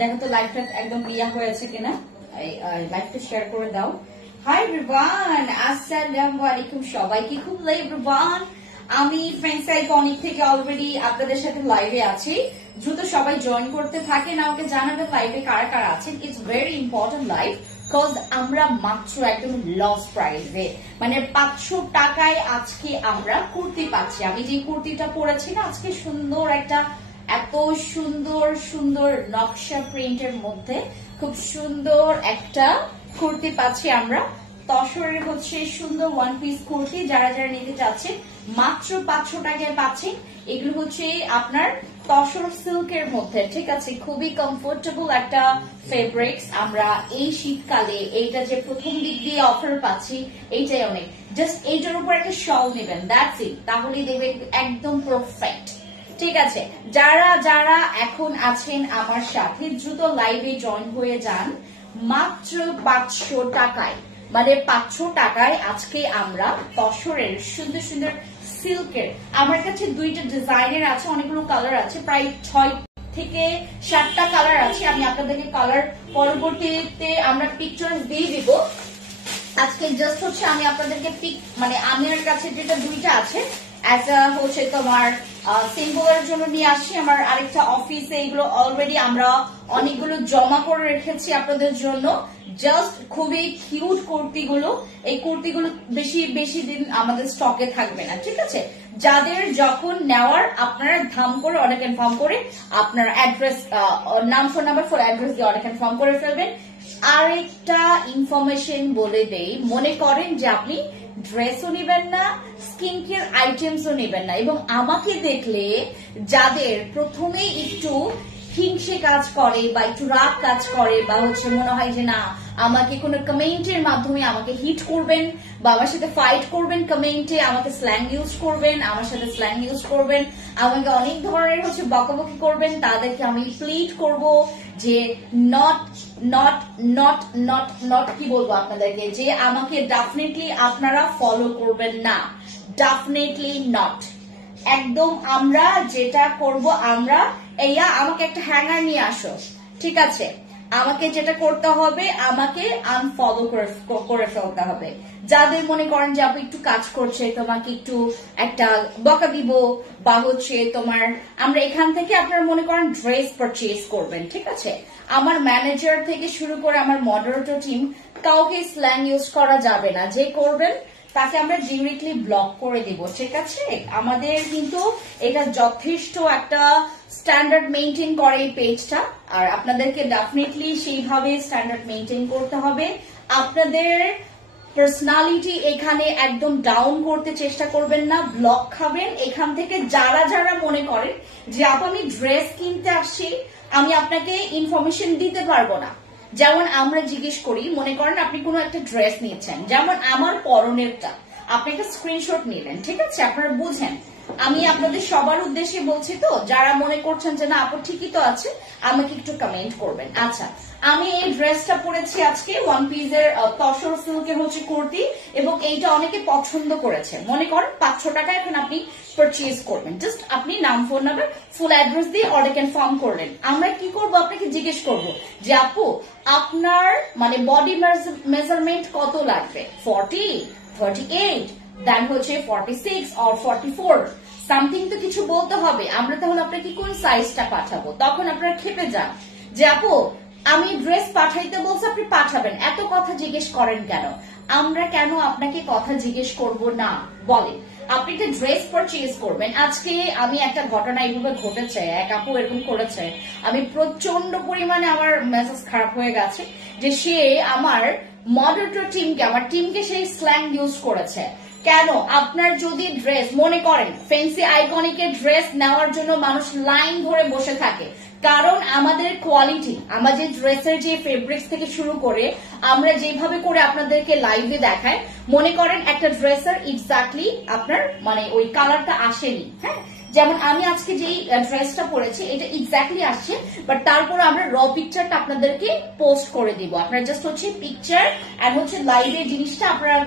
দেখো তো লাইভটা একদম ইয়া হয়েছে কিনা, লাইভটা শেয়ার করে দাও। হাই এভরিওয়ান, আসসালামু আলাইকুম সবাইকে। খুব এভরিওয়ান, আমি ফ্রেন্ডস আইকনিক থেকে অলরেডি আপনাদের সাথে লাইভে আছি। দ্রুত সবাই জয়েন করতে থাকেন, আমাকে জানাবেন লাইভে কারা কারা আছেন। It's very important live, because আমরা মাত্র একদম লস প্রাইসে, মানে 500 টাকায় আজকে আমরা কুর্তি পাচ্ছি। আমি যে কুর্তিটা পরেছি না আজকে, সুন্দর একটা, এত সুন্দর সুন্দর নকশা প্রিন্টের মধ্যে খুব সুন্দর একটা কুর্তি পাচ্ছি আমরা। তসরের হচ্ছে সুন্দর ওয়ান পিস কুর্তি, যারা যারা নিতে চাচ্ছেন মাত্র 500 টাকায় পাচ্ছেন। এগুলো হচ্ছে আপনার তসর সিল্কের মধ্যে, ঠিক আছে, খুবই কমফোর্টেবল একটা ফেব্রিক্স। আমরা এই শীতকালে এইটা যে প্রথম দিক দিয়ে অফার পাচ্ছি, এইটাই অনেক। জাস্ট এইটার উপর একটা শল নেবেন, দ্যাটস ইট, তাহলেই দেখবেন একদম পারফেক্ট। ঠিক আছে, যারা যারা এখন আছেন আমার সাথে দ্রুত লাইভে জয়েন হয়ে যান। মাত্র 500 টাকায়, মানে 500 টাকায় আজকে আমরা তসরের সুন্দর সুন্দর সিল্কের, আমার কাছে দুইটা ডিজাইনের আছে, অনেকগুলো কালার আছে, প্রায় 6 থেকে 7টা কালার আছে। আমি আপনাদেরকে কালার পরবর্তীতে আমরা পিকচার দিয়ে দিব। আজকে জাস্ট হচ্ছে আমি আপনাদেরকে পিক, মানে আমার কাছে যেটা দুইটা আছে, একটা হচ্ছে তোমার সিম্বলের জন্য নিয়ে আসছি, আমার আরেকটা অফিসে। এগুলো অলরেডি আমরা অনেকগুলো জমা করে রেখেছি আপনাদের জন্য। জাস্ট খুবই কিউট কুর্তিগুলো। এই কুর্তিগুলো বেশি বেশি দিন আমাদের স্টকে থাকবে না, ঠিক আছে। যাদের যখন নেওয়ার, আপনারা ধাম করে অর্ডার কনফার্ম করে আপনার অ্যাড্রেস, নাম, ফোন নাম্বার, ফুল অ্যাড্রেস দিয়ে অর্ডার কনফার্ম করে ফেলবেন। আরেকটা ইনফরমেশন বলে দেই, মনে করেন যে আপনি ড্রেসও নেবেন না, স্কিন কেয়ার আইটেমসও নেবেন না, এবং আমাকে দেখলে যাদের প্রথমেই একটু হিংসে কাজ করে বা একটু রাগ কাজ করে, বা হচ্ছে মনে হয় যে না আমাকে কোনো কমেন্টের মাধ্যমে আমাকে হিট করবেন বা আমার সাথে ফাইট করবেন, কমেন্টে আমাকে স্ল্যাং ইউজ করবেন, আমার সাথে স্ল্যাং ইউজ করবেন, আমাকে অনেক ধরনের হচ্ছে বকাবকি করবেন, তাদেরকে আমি প্লিড করব যে not not not not not কি বলবো আপনাদেরকে, যে আমাকে ডেফিনেটলি আপনারা ফলো করবেন না, ডেফিনেটলি নট। একদম আমরা যেটা করব, আমরা এইয়া আমাকে একটা হ্যাঙ্গার নিয়ে আসো, ঠিক আছে, আমাকে যেটা করতে হবে, আমাকে আনফলো করে ফেলতে হবে। যাদের মনে করেন যে আপনি একটু কাজ করছে, তোমাকে একটু একটা বকা দিব, বা হচ্ছে তোমার, আমরা এখান থেকে আপনারা মনে করেন ড্রেস পারচেজ করবেন, ঠিক আছে, আমার ম্যানেজার থেকে শুরু করে আমার মডারেটর টিম, কাউকে স্ল্যাং ইউজ করা যাবে না। যে করবেন তাকে আমরা ডিরেক্টলি ব্লক করে দিব, ঠিক আছে। আমাদের কিন্তু এটা যথেষ্ট একটা স্ট্যান্ডার্ড মেনটেন করে এই পেজটা, আর আপনাদেরকে ডেফিনেটলি সেইভাবে স্ট্যান্ডার্ড মেনটেন করতে হবে। আপনাদের পার্সোনালিটি এখানে একদম ডাউন করতে চেষ্টা করবেন না, ব্লক খাবেন এখান থেকে। যারা যারা মনে করেন যে আমি ড্রেস কিনতে আসছি, আমি আপনাকে ইনফরমেশন দিতে পারবো না, যেমন আমরা জিজ্ঞেস করি, মনে করেন আপনি কোনো একটা ড্রেস নিচ্ছেন, যেমন আমার পরনেরটা, আপনি একটা স্ক্রিনশট নিলেন, ঠিক আছে, আপনারা বুঝেন। আমি আপনাদের সবার উদ্দেশ্যে বলছি তো, যারা মনে করছেন যে না আপু ঠিকই তো আছে, আমাকে একটু কমেন্ট করবেন। আচ্ছা, আমি এই ড্রেসটা পরেছি আজকে, ওয়ান পিসের তসর সিল্কের হচ্ছে কুর্তি, এবং এইটা অনেকে পছন্দ করেছে। মনে করেন 500 টাকা এখন আপনি পারচেজ করবেন, জাস্ট আপনি নাম, ফোন নাম্বার, ফুল অ্যাড্রেস দিয়ে অর্ডার কনফার্ম করলেন। আমরা কি করব, আপনাকে জিজ্ঞেস করব যে আপু আপনার মানে বডি মেজারমেন্ট কত লাগবে, 40, 38, দেন হচ্ছে 46 or 44, সামথিং তো কিছু বলতে হবে। আমরা তাহলে আপনাকে কোন সাইজটা পাঠাবো, তখন আপনারা খেপে যান যে আপু আমি ড্রেস পাঠাইতে বলছি, আপনি পাঠাবেন, এত কথা জিজ্ঞেস করেন কেন। আমরা কেন আপনাকে কথা জিজ্ঞেস করব না, বলেন। আপনি একটা ড্রেস পারচেজ করবেন। আজকে আমি একটা ঘটনা এইভাবে ঘটেছে, এক আপু এরকম করেছে, আমি প্রচন্ড পরিমাণে আমার মেজাজ খারাপ হয়ে গেছে, যে সে আমার মডারেটর টিমকে, আমার টিমকে সেই স্ল্যাং ইউজ করেছে। কেন, আপনার যদি ড্রেস, মনে করেন ফ্যান্সি আইকনিকের ড্রেস নেওয়ার জন্য মানুষ লাইন ধরে বসে থাকে, কারণ আমাদের কোয়ালিটি, আমাদের ড্রেসের যে ফেব্রিক্স থেকে শুরু করে আমরা যেভাবে করে আপনাদেরকে লাইভে দেখায়, মনে করেন একটা ড্রেসের এক্স্যাক্টলি আপনার মানে ওই কালারটা আসেনি, হ্যাঁ, যেমন আমি আজকে যেই ড্রেসটা পরেছি এটা এক্স্যাক্টলি আসছে, বাট তারপর আমরা র পিকচারটা আপনাদেরকে পোস্ট করে দিব। আপনারা জাস্ট হচ্ছে পিকচার আর হচ্ছে লাইভের জিনিসটা আপনারা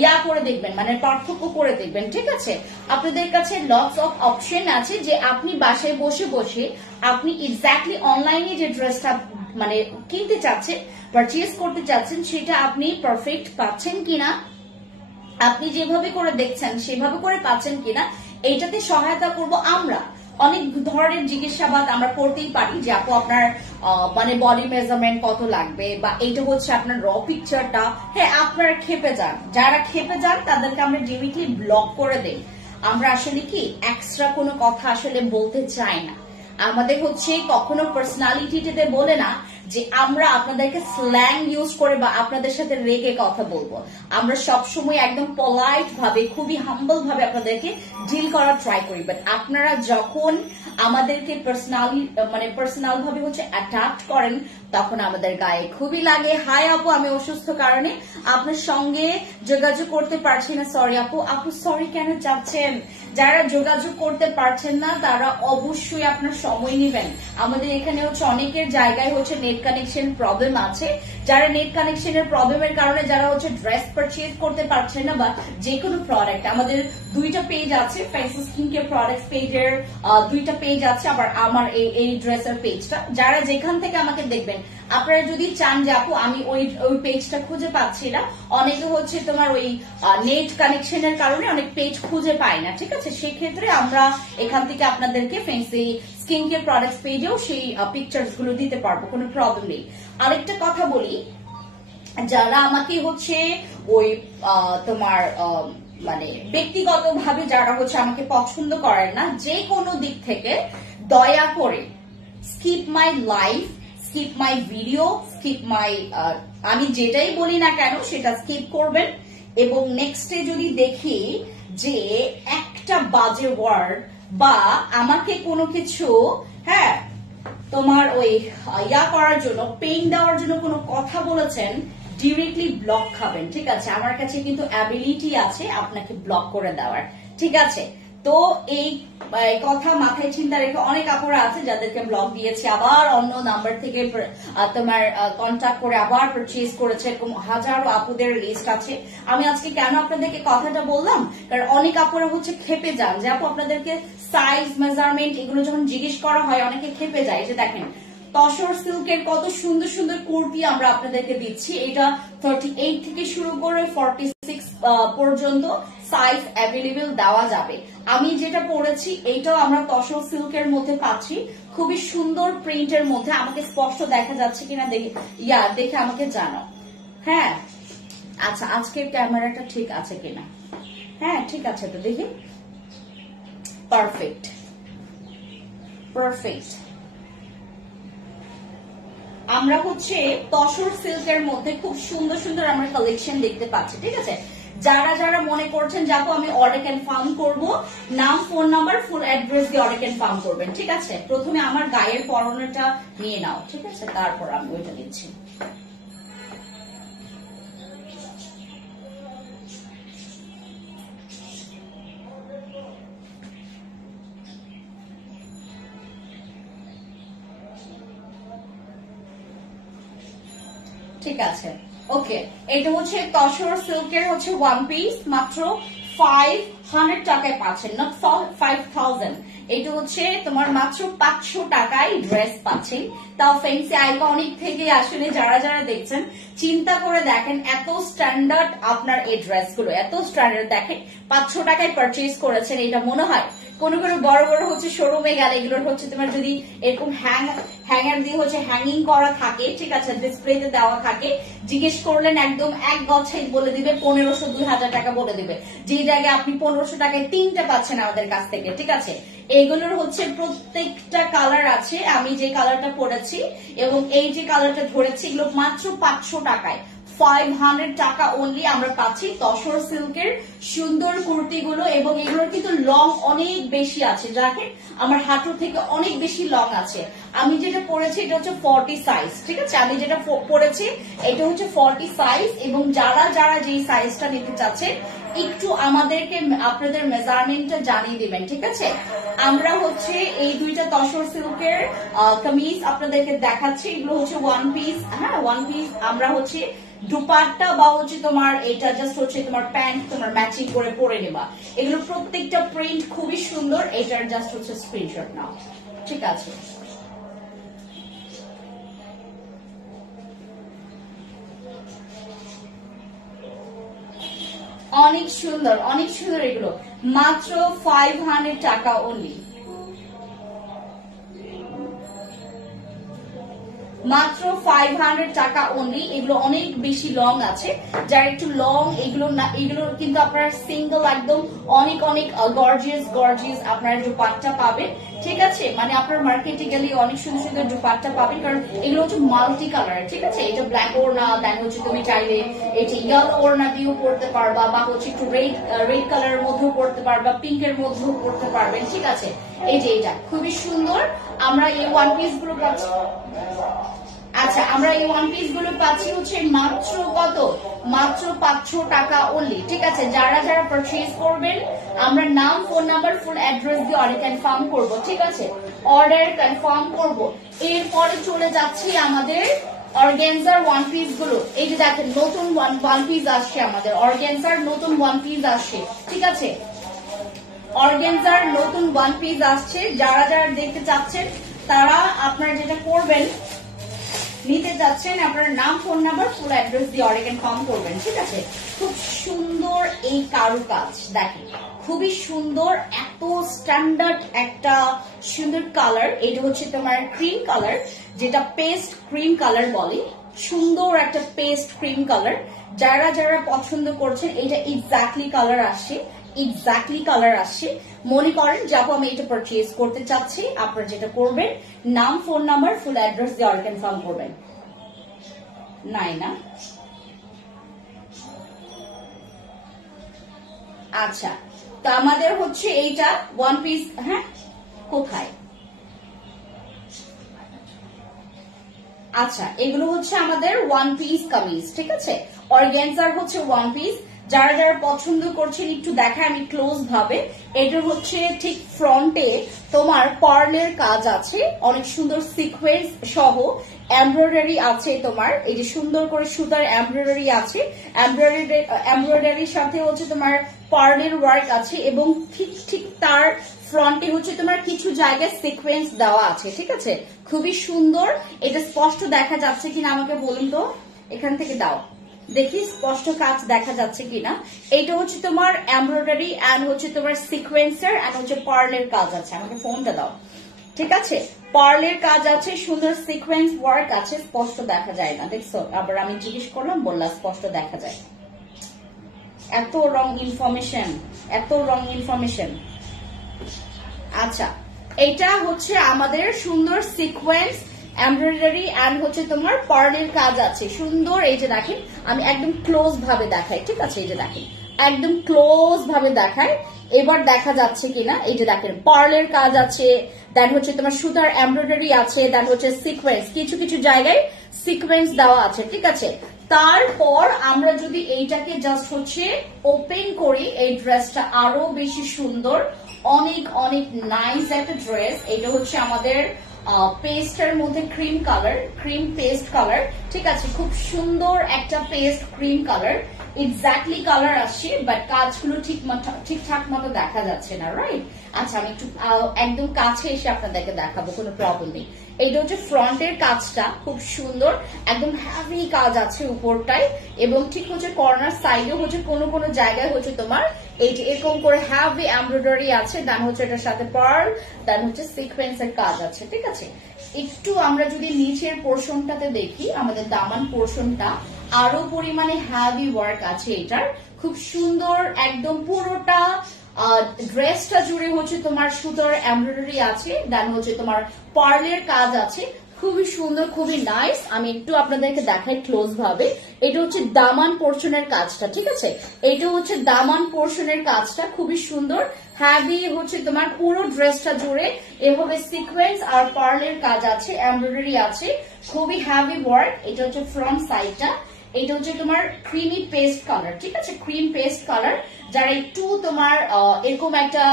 ইয়া করে দেখবেন, মানে পার্থক্য করে দেখবেন, ঠিক আছে? আপনাদের কাছে লটস অফ অপশন আছে যে আপনি বাসায় বসে বসে আপনি এক্স্যাক্টলি অনলাইনে যে ড্রেসটা মানে কিনতে চাচ্ছেন, পারচেজ করতে চাচ্ছেন, সেটা আপনি পারফেক্ট পাচ্ছেন কিনা, আপনি যেভাবে করে দেখছেন সেভাবে করে পাচ্ছেন কিনা, এইটাতে সহায়তা করব আমরা। অনেক ধরনের জিজ্ঞাসাবাদ আমরা করতেই পারি যে আপু আপনার মানে বডি মেজারমেন্ট কত লাগবে, বা এইটা হচ্ছে আপনার র পিকচারটা। হ্যাঁ, আপনারা খেপে যান, যারা খেপে যান তাদেরকে আমরা ডিরেক্টলি ব্লক করে দেই। আমরা আসলে কি এক্সট্রা কোনো কথা আসলে বলতে চাই না। আমাদের হচ্ছে কখনো পার্সোনালিটিতে বলে না যে আমরা আপনাদেরকে স্ল্যাং ইউজ করে বা আপনাদের সাথে রেগে কথা বলবো। আমরা সবসময় একদম পলাইট ভাবে, খুবই হাম্বল ভাবে আপনাদেরকে ডিল করার ট্রাই করি। বাট আপনারা যখন আমাদেরকে পার্সোনাল ভাবে হচ্ছে অ্যাটাক করেন, তখন আমাদের গায়ে খুবই লাগে। হাই আপু, আমি অসুস্থ কারণে আপনার সঙ্গে যোগাযোগ করতে পারছি না, সরি আপু। আপু সরি কেন চাচ্ছেন? যারা যোগাযোগ করতে পারছেন না তারা অবশ্যই আপনার সময় নেবেন। আমাদের এখানে হচ্ছে অনেকের জায়গায় হচ্ছে নেট কানেকশন প্রবলেম আছে। যারা নেট কানেকশনের প্রবলেমের কারণে যারা হচ্ছে ড্রেস পারচেজ করতে পারছেন না, বা যে কোনো প্রোডাক্ট, আমাদের দুইটা পেজ আছে, ফ্যান্সি স্কিন কেয়ার প্রোডাক্টস পেজের দুইটা পেজ আছে, আবার আমার এই ড্রেসের পেজটা। যারা যেখান থেকে আমাকে দেখবেন, আপনারা যদি চান যে আপু আমি ওই পেজটা খুঁজে পাচ্ছি না, অনেকে হচ্ছে তোমার ওই নেট কানেকশনের কারণে অনেক পেজ খুঁজে পায় না, ঠিক আছে? সেক্ষেত্রে আমরা এখান থেকে আপনাদেরকে ফ্যান্সি স্কিন কেয়ার প্রোডাক্টস পেজেও সেই পিকচার্স গুলো দিতে পারবো, কোনো প্রবলেম নেই। আরেকটা কথা বলি, যারা আমাকে হচ্ছে ওই তোমার মানে ব্যক্তিগতভাবে যারা হচ্ছে আমাকে পছন্দ করেন না যে কোনো দিক থেকে, দয়া করে skip my life, skip my video, skip মাই আমি যেটাই বলি না কেন সেটা স্কিপ করবেন। এবং নেক্সটে যদি দেখি যে একটা বাজে ওয়ার্ড বা আমাকে কোনো কিছু হ্যাঁ তোমার ওই ইয়া করার জন্য, পেইন দেওয়ার জন্য কোনো কথা বলেছেন, ডিরেক্টলি ব্লক খাবেন, ঠিক আছে? আমার কাছে কিন্তু অ্যাবিলিটি আছে আপনাকে ব্লক করে দেওয়ার, ঠিক আছে? তো এই কথা মাথায় চিন্তা রেখে অনেক আপুরা আছে যাদেরকে ব্লক দিয়েছে, আবার অন্য নাম্বার থেকে তোমার কন্ট্যাক্ট করে আবার পারচেজ করেছে, এরকম হাজারো আপুদের লিস্ট আছে। আমি আজকে কেন আপনাদেরকে কথাটা বললাম, কারণ অনেক আপুরা হচ্ছে খেপে যান যে আপু আপনাদেরকে সাইজ মেজারমেন্ট এগুলো যখন জিজ্ঞেস করা হয় অনেকে খেপে যায়। যে দেখেন তসর সিল্কের কত সুন্দর সুন্দর কুর্তি আমরা আপনাদেরকে দিচ্ছি, এটা 38 থেকে শুরু করে 46 পর্যন্ত সাইজ অ্যাভেলেবেল দেওয়া যাবে। আমি যেটা পরেছি এইটাও আমরা তসর সিল্কের মধ্যে পাচ্ছি, খুবই সুন্দর প্রিন্টের মধ্যে। আমাকে স্পষ্ট দেখা যাচ্ছে কিনা দেখে আমাকে জানাও। হ্যাঁ, আচ্ছা আজকের ক্যামেরাটা ঠিক আছে কিনা? হ্যাঁ ঠিক আছে, তো দেখি। Perfect perfect. আমরা হচ্ছে তসর সিল্কের মধ্যে খুব সুন্দর সুন্দর আমরা কালেকশন দেখতে পাচ্ছি, ঠিক আছে? যারা যারা মনে করছেন যাবো আমি অর্ডার কনফার্ম করব, নাম ফোন নাম্বার ফুল অ্যাড্রেস দিয়ে অর্ডার কনফার্ম করবেন, ঠিক আছে? প্রথমে আমার গায়ের পরনেটা নিয়ে নাও, ঠিক আছে? তারপর আমি ওইটা দিচ্ছি। ঠিক আছে, ওকে। এটা হচ্ছে তসর সিল্কের হচ্ছে ওয়ান পিস, মাত্র 500 টাকায় পাচ্ছেন, নট 5000। এটা হচ্ছে তোমার মাত্র 500 টাকায় ড্রেস পাচ্ছেন, তাও ফ্যান্সি আইকনিক থেকে। আসলে যারা যারা দেখছেন চিন্তা করে দেখেন, এত স্ট্যান্ডার্ড আপনার এই ড্রেসগুলো, এত স্ট্যান্ডার্ড দেখেন 500 টাকায় পারচেজ করেছেন। এটা মনে হয় কোন কোন বড় বড় হচ্ছে শোরুমে গেলে এগুলোর হচ্ছে তোমার যদি এরকম হ্যাঙ্গার দিয়ে হচ্ছে হ্যাঙ্গিং করা থাকে, ঠিক আছে, ডিসপ্লেতে দেওয়া থাকে, জিজ্ঞেস করলেন একদম এক গছাই বলে দিবে 1500 2000 টাকা বলে দিবে, যে জায়গায় আপনি 1500 টাকায় 3টা পাচ্ছেন আমাদের কাছ থেকে, ঠিক আছে? এগুলোর হচ্ছে প্রত্যেকটা কালার আছে, আমি যে কালারটা পরেছি এবং এই যে কালারটা ধরেছি, এগুলো মাত্র 500 টাকায়, 500 টাকা অনলি আমরা পাচ্ছি তসর সিল্কের সুন্দর কুর্তিগুলো। এবং এগুলোর কিন্তু লং অনেক বেশি আছে, যাকে আমার হাঁটু থেকে অনেক বেশি লং আছে। আমি যেটা পরেছি এটা হচ্ছে 40 সাইজ, ঠিক আছে? আমি যেটা পরেছি এটা হচ্ছে 40 সাইজ। এবং যারা যারা যেই সাইজটা নিতে চাচ্ছে একটু আমাদেরকে আপনাদের মেজারমেন্টটা জানিয়ে দিবেন, ঠিক আছে? আমরা হচ্ছে এই দুইটা তসর সিল্কের কামিজ আপনাদেরকে দেখাচ্ছি, এগুলো হচ্ছে ওয়ান পিস। হ্যাঁ, ওয়ান পিস আমরা হচ্ছে দুপাট্টা বা হচ্ছে তোমার এটা জাস্ট হচ্ছে তোমার প্যান্ট তোমার ম্যাচিং করে পরে নেবা। এগুলো প্রত্যেকটা প্রিন্ট খুবই সুন্দর, এটার জাস্ট হচ্ছে স্ক্রিনশট নাও, ঠিক আছে। অনেক সুন্দর এগুলো, মাত্র 500 টাকা অনলি, মাত্র 500 টাকা অনলি। এগুলো অনেক বেশি লং আছে, যারা একটু লং এগুলো না, এগুলো কিন্তু আপনারা সিঙ্গেল একদম অনেক অনেক গর্জিয়াস আপনারা দুপাট্টা পাবেন, ঠিক আছে। মানে আপনার মার্কেটে গেলে অনেক সুন্দর সুন্দর দুপাট্টা পাবেন, কারণ এগুলো হচ্ছে মাল্টি কালার, ঠিক আছে। এটা ব্ল্যাক ওড়না, দেন হচ্ছে তুমি চাইলে এটা ইয়েলো ওড়না দিয়েও পড়তে পারবা, বা হচ্ছে একটু রেড কালারের মধ্যেও পড়তে পারবা, পিঙ্কের মধ্যেও পড়তে পারবেন, ঠিক আছে। এই যে এটা খুবই সুন্দর, আমরা এই ওয়ান পিস গুলো পাচ্ছি। আচ্ছা, আমরা এই ওয়ান পিস গুলো পাচ্ছি হচ্ছে মাত্র কত, মাত্র 500 টাকা অনলি, ঠিক আছে। যারা যারা পারচেজ করবেন আমরা নাম, ফোন নাম্বার, ফুল অ্যাড্রেস দিয়ে অর্ডার কনফার্ম করবো, ঠিক আছে, অর্ডার কনফার্ম করবো। এরপরে চলে যাচ্ছি আমাদের অর্গানজার ওয়ান পিস গুলো। এই যে দেখেন নতুন ওয়ান পিস আসছে, আমাদের অর্গানজার নতুন ওয়ান পিস আসছে, ঠিক আছে। অর্গানজার নতুন ওয়ান পিস আসছে, যারা যারা দেখতে চাচ্ছেন তারা আপনারা যেটা করবেন, নিতে যাচ্ছেন আপনার নাম, ফোন নাম্বার, ফুল অ্যাড্রেস দিয়ে অর্ডার কনফার্ম করবেন, ঠিক আছে। খুব সুন্দর এই কারুকাজ দেখেন, খুবই সুন্দর, এত স্ট্যান্ডার্ড একটা সুন্দর কালার। এটা হচ্ছে তোমার ক্রিম কালার, যেটা পেস্ট ক্রিম কালার বলে, সুন্দর একটা পেস্ট ক্রিম কালার। যারা যারা পছন্দ করছেন এটা এক্স্যাক্টলি কালার আসছে, মনে করেন যাবো আমি এটা পারচেজ করতে চাচ্ছি, আপনারা যেটা করবেন নাম, ফোন নাম্বার, ফুল অ্যাড্রেস দিয়ে অর্ডার কনফার্ম করবেন। নাই না, আচ্ছা, তো আমাদের হচ্ছে এইটা ওয়ান পিস, হ্যাঁ কোথায়, আচ্ছা এগুলো হচ্ছে আমাদের ওয়ান পিস কামিজ, ঠিক আছে। অর্গানজার হচ্ছে ওয়ান পিস, যারা যারা পছন্দ করছেন একটু দেখায় আমি ক্লোজ ভাবে। এটা হচ্ছে ঠিক ফ্রন্টে তোমার পার্লের কাজ আছে, অনেক সুন্দর সিকোয়েন্স সহ এমব্রয়ডারি আছে, তোমার এই যে সুন্দর করে সুতার এমব্রয়ডারি আছে, এমব্রয়ডারির সাথে হচ্ছে তোমার পার্লের ওয়ার্ক আছে, এবং ঠিক তার ফ্রন্টে হচ্ছে তোমার কিছু জায়গায় সিকোয়েন্স দেওয়া আছে, ঠিক আছে। খুবই সুন্দর, এটা স্পষ্ট দেখা যাচ্ছে কিনা আমাকে বলুন তো, এখান থেকে দাও দেখি স্পষ্ট কাজ দেখা যাচ্ছে কিনা। এইটা হচ্ছে তোমার এমব্রয়ডারি এন্ড হচ্ছে তোমার সিকোয়েন্সার এন্ড হচ্ছে পার্লের কাজ আছে, আমাকে ফোনটা দাও, ঠিক আছে। পার্লের কাজ আছে, সুন্দর সিকোয়েন্স ওয়ার্ক আছে, স্পষ্ট দেখা যায় না, দেখছো। আবার আমি জিজ্ঞেস করলাম, বললাম স্পষ্ট দেখা যায়। এত রং ইনফরমেশন। আচ্ছা, এটা হচ্ছে আমাদের সুন্দর সিকোয়েন্স এমব্রয়ডারি এন্ড হচ্ছে তোমার পার্লের কাজ আছে, সুন্দর। এই যে দেখেন আমি একদম ক্লোজ ভাবে দেখাই, ঠিক আছে। এই যে দেখেন একদম ক্লোজ ভাবে দেখাই, এবার দেখা যাচ্ছে কিনা। এই যে দেখেন পার্লের কাজ আছে, দেন হচ্ছে তোমার সুতার এমব্রয়ডারি আছে, দেন হচ্ছে সিকোয়েন্স, কিছু কিছু জায়গায় সিকোয়েন্স দেওয়া আছে, ঠিক আছে। তারপর আমরা যদি এইটাকে জাস্ট হচ্ছে ওপেন করি, এই ড্রেসটা আরো বেশি সুন্দর, অনেক অনেক নাইস একটা ড্রেস। এটা হচ্ছে আমাদের পেস্টের মধ্যে ক্রিম পেস্ট কালার, ঠিক আছে। খুব সুন্দর একটা paste cream colour, exactly colour আসছে, বাট কাজগুলো ঠিকঠাক মতো দেখা যাচ্ছে না, রাইট। আচ্ছা, আমি একটু একদম কাছে এসে আপনাদেরকে দেখাবো, কোনো প্রবলেম নেই। এইটা হচ্ছে ফ্রন্টের কাজটা, খুব সুন্দর, একদম হ্যাভি কাজ আছে উপরটায়, এবং ঠিক হচ্ছে কর্নার সাইডে হচ্ছে কোনো কোনো জায়গায় হচ্ছে তোমার এই যে এরকম করে হ্যাভি এমব্রয়ডারি আছে, দেন হচ্ছে এটার সাথে পার্ল, দেন হচ্ছে সিকোয়েন্সের কাজ আছে, ঠিক আছে। একটু আমরা যদি নিচের পোর্শনটাতে দেখি, আমাদের দামান পোর্শনটা আরো পরিমাণে হ্যাভি ওয়ার্ক আছে এটার, খুব সুন্দর, একদম পুরোটা ড্রেসটা জুড়ে হচ্ছে তোমার সুতার এমব্রয়ডারি আছে, দেন হচ্ছে তোমার পার্লের কাজ আছে, খুবই সুন্দর, খুবই নাইস। আমি একটু আপনাদেরকে দেখাই ক্লোজ ভাবে। এটা হচ্ছে দামান পোর্শনের কাজটা, ঠিক আছে। এটা হচ্ছে দামান পোর্শনের কাজটা, খুবই সুন্দর, হ্যাভি হচ্ছে তোমার পুরো ড্রেসটা জুড়ে এভাবে সিকোয়েন্স আর পার্লের কাজ আছে, এমব্রয়ডারি আছে, খুবই হ্যাভি ওয়ার্ক। এটা হচ্ছে ফ্রন্ট সাইডটা, এটা হচ্ছে তোমার ক্রিমি পেস্ট কালার, ঠিক আছে, ক্রিম পেস্ট কালার। যারা একটু তোমার এরকম একটা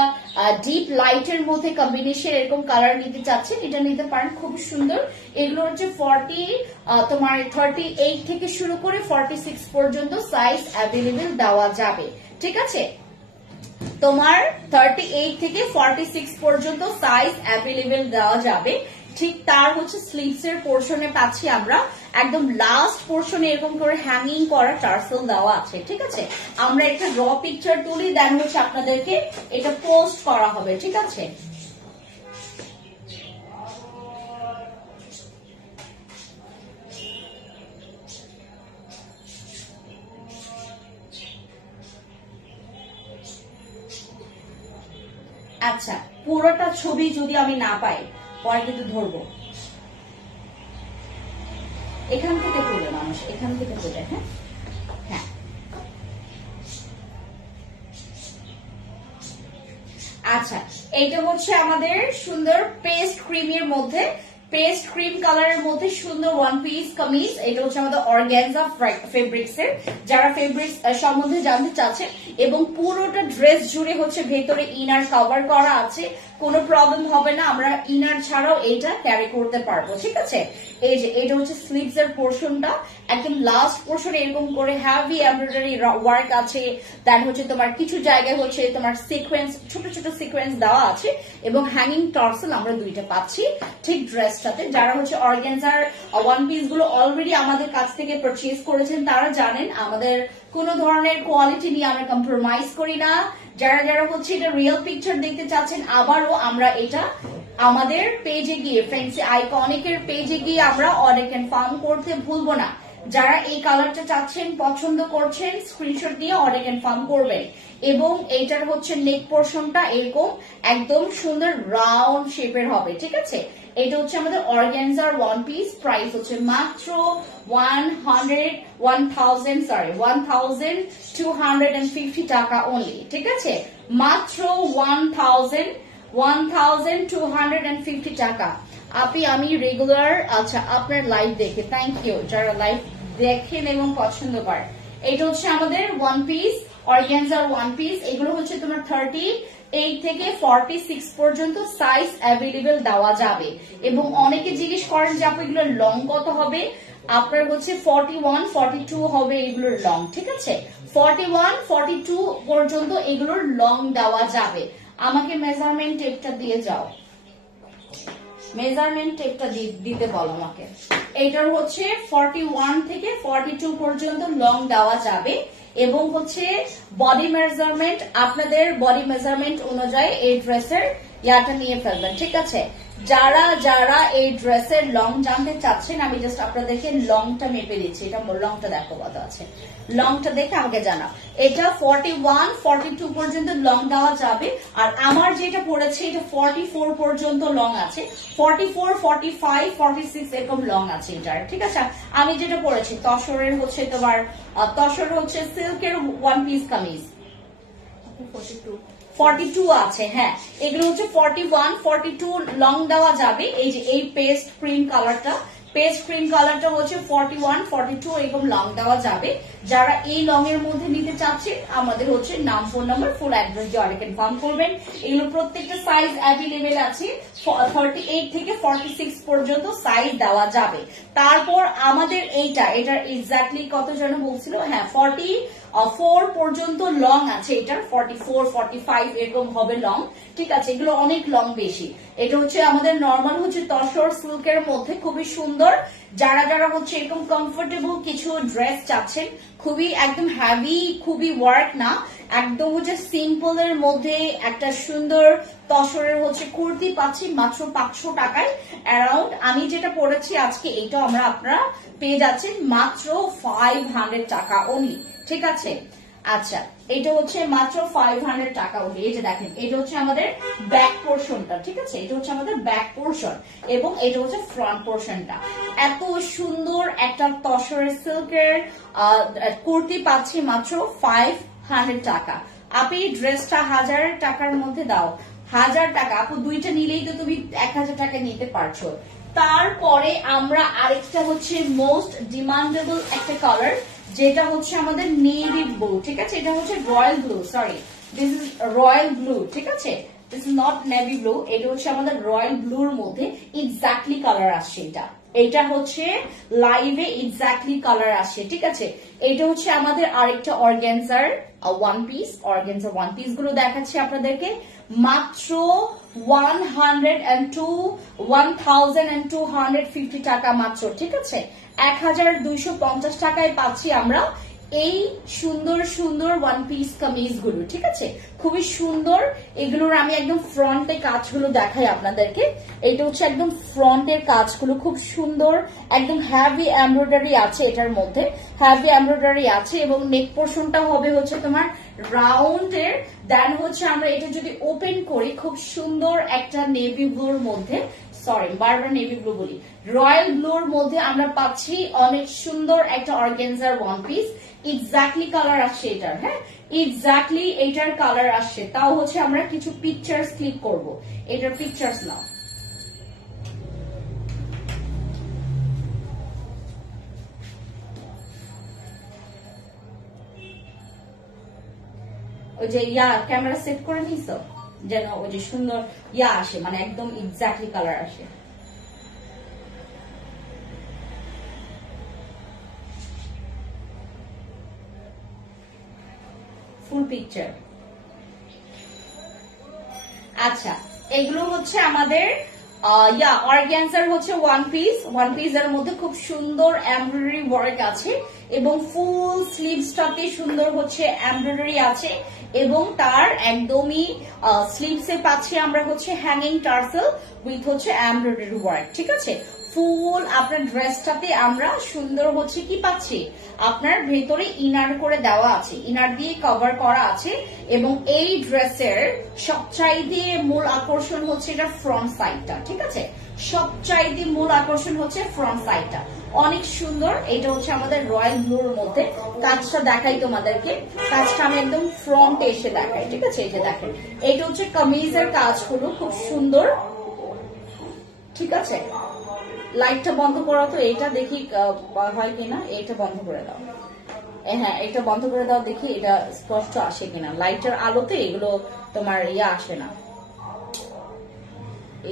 ডিপ লাইটের মধ্যে কম্বিনেশন এরকম কালার নিতে চাচ্ছেন, এটা নিতে পারেন, খুব সুন্দর। এগুলো হচ্ছে 38 থেকে শুরু করে 46 পর্যন্ত সাইজ অ্যাভেলেবেল দেওয়া যাবে, ঠিক আছে। তোমার 38 থেকে 46 পর্যন্ত সাইজ অ্যাভেলেবেল দেওয়া যাবে। ঠিক তার হচ্ছে স্লিভস এর পোর্শনে পাচ্ছি আমরা একদম লাস্ট পোর্শনে এরকম করে হ্যাঙ্গিং করা টার্সেল দেওয়া আছে, ঠিক আছে। আমরা একটা র পিকচার তুলি, দেন হচ্ছে আপনাদেরকে এটা পোস্ট করা হবে, ঠিক আছে। আচ্ছা, পুরোটা ছবি যদি আমি না পাই পরে কিন্তু ধরবো, এখান থেকে তুলে মানুষ, এখান থেকে তুলে। হ্যাঁ হ্যাঁ, আচ্ছা, এটা হচ্ছে আমাদের সুন্দর পেস্ট ক্রিমের মধ্যে, পেস্ট ক্রিম কালারের মধ্যে সুন্দর ওয়ান পিস কামিজ। এটা হচ্ছে আমাদের অর্গানজা ফেব্রিক্স এর। যারা ফেব্রিক্স সম্বন্ধে জানতে চাচ্ছেন, এবং পুরোটা ড্রেস জুড়ে হচ্ছে ভেতরে ইনার কভার করা আছে, কোনো প্রবলেম হবে না, আমরা ইনার ছাড়াও এটা ক্যারি করতে পারবো, ঠিক আছে। এই যে এটা হচ্ছে স্লিভস এর পোর্শনটা, একদম লাস্ট পোর্শনে এরকম করে হ্যাভি এমব্রয়ডারি ওয়ার্ক আছে। দেন হচ্ছে তোমার কিছু জায়গায় হচ্ছে তোমার সিকোয়েন্স, ছোট ছোট সিকোয়েন্স দেওয়া আছে, এবং হ্যাঙ্গিং টার্সেল আমরা দুইটা পাচ্ছি ঠিক ড্রেসটাতে। যারা হচ্ছে অর্গানজার ওয়ান পিস গুলো অলরেডি আমাদের কাছ থেকে পারচেজ করেছেন, তারা জানেন আমাদের কোনো ধরনের কোয়ালিটি নিয়ে আমরা কম্প্রোমাইজ করি না। যারা যারা হচ্ছে এটা রিয়েল পিকচার দেখতে চাচ্ছেন, আবারও আমরা এটা আমাদের পেজে গিয়ে, ফ্রেন্ডসি আইকনিকের পেজে গিয়ে আমরা অর্ডার কনফার্ম করতে ভুলবো না। যারা এই কালারটা চাচ্ছেন, পছন্দ করছেন, স্ক্রিনশট দিয়ে অর্ডার কনফার্ম করবেন। এবং এইটার হচ্ছে নেক পোর্শনটা এরকম একদম সুন্দর রাউন্ড শেপের হবে, ঠিক আছে। এটা হচ্ছে আমাদের অর্গানজার ওয়ান পিস, প্রাইস হচ্ছে মাত্র 1250 টাকা অনলি, ঠিক আছে, মাত্র 1250 টাকা। আমি রেগুলার, আচ্ছা, আপনার লাইভ দেখে থ্যাংক ইউ, যারা লাইভ দেখেন এবং পছন্দ করেন। এটা হচ্ছে আমাদের one piece, organza one piece. এগুলো হচ্ছে তোমার 38 থেকে 46 পর্যন্ত সাইজ অ্যাভেলেবেল দেওয়া যাবে। এবং অনেকে জিজ্ঞেস করেন যে আপু এগুলোর লং কত হবে, আপনার হচ্ছে 41, 42 হবে এগুলোর লং, ঠিক আছে। 41, 42 পর্যন্ত এগুলোর লং দেওয়া যাবে। আমাকে মেজারমেন্ট টেপটা দিয়ে যাও, মেজারমেন্ট টেপটা দিতে বলো আমাকে। এটার হচ্ছে 41 থেকে 42 পর্যন্ত লং দেওয়া যাবে। এবং হচ্ছে বডি মেজারমেন্ট, আপনাদের বডি মেজারমেন্ট অনুযায়ী এই ড্রেসের ইয়াটা নিয়ে ফেলবেন, ঠিক আছে। যারা যারা এই ড্রেসের লং জানতে চাচ্ছেন, আমি জাস্ট আপনাদেরকে লংটা মেপে দিচ্ছি। এটা লংটা দেখো কত আছে, লংটা দেখে আমাকে জানাও। এটা 41, 42 পর্যন্ত লং দেওয়া যাবে। আর আমার যেটা পড়েছে এটা 44 পর্যন্ত লং আছে, 44, 45, 46 এরকম লং আছে এটার, ঠিক আছে। আমি যেটা পড়েছি তসরের হচ্ছে তোমার, তসর হচ্ছে সিল্কের ওয়ান পিস কামিজ, 42 আছে, হ্যাঁ। এগুলো হচ্ছে 41, 42 লং দেওয়া যাবে। এই যে এই পেস্ট ক্রিম কালারটা, পেস্ট ক্রিম কালারটা হচ্ছে 41, 42 এরকম লং দেওয়া যাবে। যারা এই লং এর মধ্যে নিতে চাচ্ছে, আমাদের হচ্ছে নাম, ফোন নাম্বার, ফুল অ্যাড্রেস দিয়ে অর্ডার কনফার্ম করবেন। এগুলো প্রত্যেকটা সাইজ অ্যাভেলেবেল আছে, 38 থেকে 46 পর্যন্ত সাইজ দেওয়া যাবে। তারপর আমাদের এটার এক্স্যাক্টলি কত যেন বলছিল, হ্যাঁ 44 পর্যন্ত লং আছে এটার, 44, 45 এরকম হবে লং, ঠিক আছে। এগুলো অনেক লং বেশি। এটা হচ্ছে আমাদের নর্মাল হচ্ছে তসর সিল্কের মধ্যে, খুবই সুন্দর। যারা যারা হচ্ছে এরকম কমফোর্টেবল কিছু ড্রেস চাচ্ছেন, খুবই একদম হ্যাভি, খুবই ওয়ার্ক না, একদম হচ্ছে সিম্পল এর মধ্যে একটা সুন্দর তসরের হচ্ছে কুর্তি পাচ্ছি মাত্র 500 টাকায় অ্যারাউন্ড। আমি যেটা পড়েছি আজকে, এইটা আমরা আপনারা পেয়ে যাচ্ছেন মাত্র 500 টাকা অনলি, ঠিক আছে। আচ্ছা, এটা হচ্ছে মাত্র 500 টাকা অনলি। এই যে দেখেন, এটা হচ্ছে আমাদের ব্যাক পোর্শনটা, ঠিক আছে, এটা হচ্ছে আমাদের ব্যাক পোর্শন, এবং এটা হচ্ছে ফ্রন্ট পোর্শনটা। এত সুন্দর একটা তসরের সিল্কের কুর্তি পাচ্ছি মাত্র 500 টাকা। আপনি ড্রেসটা 1000 টাকার মধ্যে দাও, 1000 টাকা আপু, দুইটা নিলেই তো তুমি 1000 টাকা নিতে পারছো। তারপরে আমরা আরেকটা হচ্ছে মোস্ট ডিমান্ডেবল একটা কালার, যেটা হচ্ছে আমাদের নেভি ব্লু, ঠিক আছে? এটা হচ্ছে royal blue, sorry this is royal blue, ঠিক আছে? This is not navy blue, এটা হচ্ছে আমাদের রয়্যাল ব্লুর মধ্যে এক্স্যাক্টলি কালার আসছে। এটা হচ্ছে লাইভে এক্স্যাক্টলি কালার আসছে, ঠিক আছে? এটা হচ্ছে আমাদের আরেকটা organza one piece, organza one piece গুলো দেখাচ্ছি আপনাদেরকে মাত্র 1250 টাকা মাত্র, ঠিক আছে? 1250 টাকায় পাচ্ছি আমরা এই সুন্দর সুন্দর ওয়ান পিস কামিজ গুলো, ঠিক আছে? খুবই সুন্দর। এগুলোর আমি একদম ফ্রন্টে কাজগুলো দেখাই আপনাদেরকে। এটা হচ্ছে একদম ফ্রন্টের কাজগুলো খুব সুন্দর, একদম হ্যাভি এমব্রয়ডারি আছে, এটার মধ্যে হ্যাভি এমব্রয়ডারি আছে এবং নেক পোর্শনটা হবে হচ্ছে তোমার রাউন্ডের। দেন হচ্ছে আমরা এটা যদি ওপেন করি খুব সুন্দর একটা নেভি ব্লুর মধ্যে, সরি বারবার নেভি ব্লু বলি, রয়্যাল ব্লুর মধ্যে আমরা পাচ্ছি অনেক সুন্দর একটা organza one piece. Exactly colour আসছে এটার, হ্যাঁ এক্স্যাক্টলি এটার কালার আসছে। তাও হচ্ছে আমরা কিছু পিকচার্স ক্লিক করব, এটার পিকচার্স নাও। ওই যে ক্যামেরা সেট করে নিছো যেন ওই যে সুন্দর আসে, মানে একদম এক্স্যাক্টলি কালার আসে। ফুল পিকচার। আচ্ছা, এগুলো হচ্ছে আমাদের অর্গানজার হচ্ছে ওয়ান পিস এর মধ্যে খুব সুন্দর এমব্রয়ডারি ওয়ার্ক আছে এবং ফুল স্লিভসটাতে সুন্দর হচ্ছে এমব্রয়ডারি আছে এবং তার একদমই স্লিভসে পাচ্ছি আমরা হচ্ছে হ্যাঙ্গিং টার্সেল উইথ হচ্ছে এমব্রয়ডারি ওয়ার্ক, ঠিক আছে? ফুল আপনার ড্রেসটাতে আমরা সুন্দর হচ্ছে কি পাচ্ছি, আপনার ভেতরে ইনার করে দেওয়া আছে, ইনার দিয়ে কভার করা আছে এবং এই ড্রেসের সবচাইতে মূল আকর্ষণ হচ্ছে এটা ফ্রন্ট সাইডটা, ঠিক আছে? সবচাইতে মূল আকর্ষণ হচ্ছে ফ্রন্ট সাইডটা, অনেক সুন্দর। এটা হচ্ছে আমাদের রয়্যাল ব্লুর মধ্যে। কাজটা দেখাই তোমাদেরকে, কাজটা আমি একদম ফ্রন্টে এসে দেখাই, ঠিক আছে? এই যে দেখেন, এটা হচ্ছে কামিজের কাজগুলো খুব সুন্দর, ঠিক আছে? লাইটটা বন্ধ করা তো, এটা দেখি হয় কিনা, এটা বন্ধ করে দাও। হ্যাঁ এটা বন্ধ করে দাও, দেখি এটা স্পষ্ট আসে কিনা। লাইটের আলোতে এগুলো তোমার আসে না,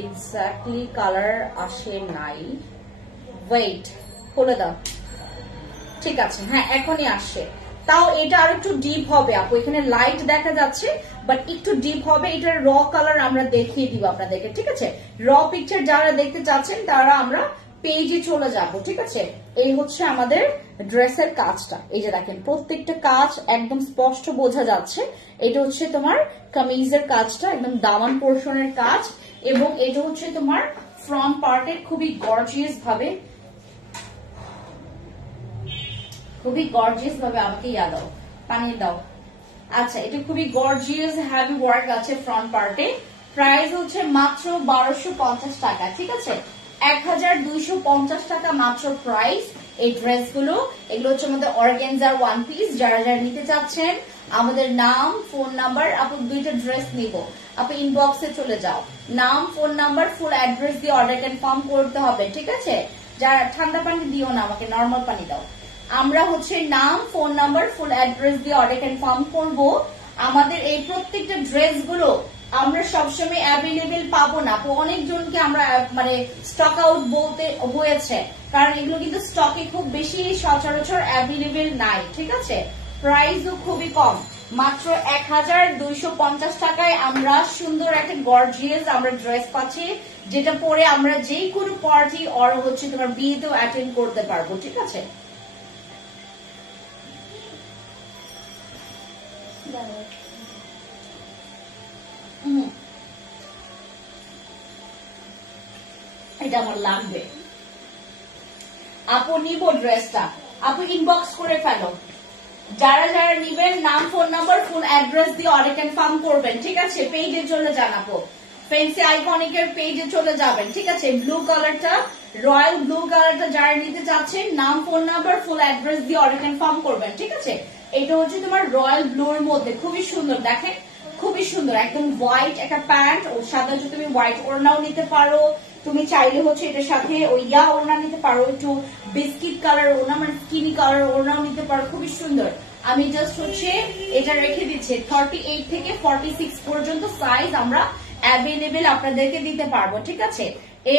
এক্স্যাক্টলি কালার আসে নাই। ওয়েট, খুলে দাও, ঠিক আছে? হ্যাঁ এখনই আসছে। তাও এটা আর একটু ডিপ হবে আপু, এখানে লাইট দেখা যাচ্ছে বাট একটু ডিপ হবে। এটার র কালার আমরা দেখিয়ে দিব আপনাদেরকে, ঠিক আছে? র পিকচার যারা দেখতে চাচ্ছেন তারা আমরা পেজে চলে যাব, ঠিক আছে? এই হচ্ছে আমাদের ড্রেসের কাজটা, এই যে দেখেন প্রত্যেকটা কাজ একদম স্পষ্ট বোঝা যাচ্ছে। এটা হচ্ছে তোমার কামিজের কাজটা, একদম দামান পোর্শনের কাজ এবং এটা হচ্ছে তোমার ফ্রন্ট পার্টে খুবই গর্জিয়াস ভাবে, আমাকে দাও, পানি দাও। আচ্ছা, এটা খুবই গর্জিয়াস হ্যাভি ওয়ার্ক আছে ফ্রন্ট পার্টে। প্রাইস হচ্ছে মাত্র 1250 টাকা, ঠিক আছে? 1250 টাকা মাত্র প্রাইস এই ড্রেসগুলো। এগুলো হচ্ছে আমাদের অর্গানজার ওয়ান পিস। যারা যারা নিতে চাচ্ছেন আমাদের নাম ফোন নাম্বার, আপু দুইটা ড্রেস নিব, আপু ইনবক্সে চলে যাও, নাম ফোন নাম্বার ফুল অ্যাড্রেস দিয়ে অর্ডার কনফার্ম করতে হবে, ঠিক আছে? যারা ঠান্ডা পানি দিও না, আমাকে নর্মাল পানি দাও। আমরা হচ্ছে নাম ফোন নাম্বার ফুল অ্যাড্রেস দিয়ে অর্ডার কনফার্ম করব। আমাদের এই প্রত্যেকটা ড্রেস গুলো আমরা সবসময় অ্যাভেলেবেল পাবো না, তো অনেকজনকে আমরা মানে স্টক আউট বলতে হয়েছে, কারণ এগুলো কিন্তু স্টকে খুব বেশি সচরাচর অ্যাভেলেবেল নাই, ঠিক আছে? প্রাইসও খুবই কম, মাত্র 1250 টাকায় আমরা সুন্দর একটা গর্জিয়াস আমরা ড্রেস পাচ্ছি, যেটা পরে আমরা যে কোনো পার্টি অর হচ্ছে তোমার বিয়েতেও অ্যাটেন্ড করতে পারবো, ঠিক আছে? এটা আমার লাগবে আপু, নিব ড্রেসটা, আপু ইনবক্স করে ফেলো। যারা যারা নিবেন নাম ফোন নাম্বার ফুল অ্যাড্রেস দিয়ে অর্ডার কনফার্ম করবেন, ঠিক আছে? পেজে চলে যান আপু, ফ্যান্সি আইকনিকের পেজে চলে যাবেন, ঠিক আছে? ব্লু কালারটা, রয়্যাল ব্লু কালারটা যারা নিতে চাচ্ছেন নাম ফোন নাম্বার ফুল অ্যাড্রেস দিয়ে অর্ডার কনফার্ম করবেন, ঠিক আছে? এটা হচ্ছে তোমার রয়্যাল ব্লুর মধ্যে খুবই সুন্দর, দেখেন খুবই সুন্দর, একদম হোয়াইট একটা প্যান্ট, ওর সাথে হচ্ছে তুমি হোয়াইট ওড়নাও নিতে পারো, তুমি চাইলে হচ্ছে এটার সাথে ওই ওড়না নিতে পারো, একটু বিস্কিট কালার ওড়না, মানে স্কিনি কালার ওড়নাও নিতে পারো, খুবই সুন্দর। আমি জাস্ট হচ্ছে এটা রেখে দিচ্ছি 38 থেকে 46 পর্যন্ত সাইজ আমরা অ্যাভেলেবেল আপনাদেরকে দিতে পারবো, ঠিক আছে।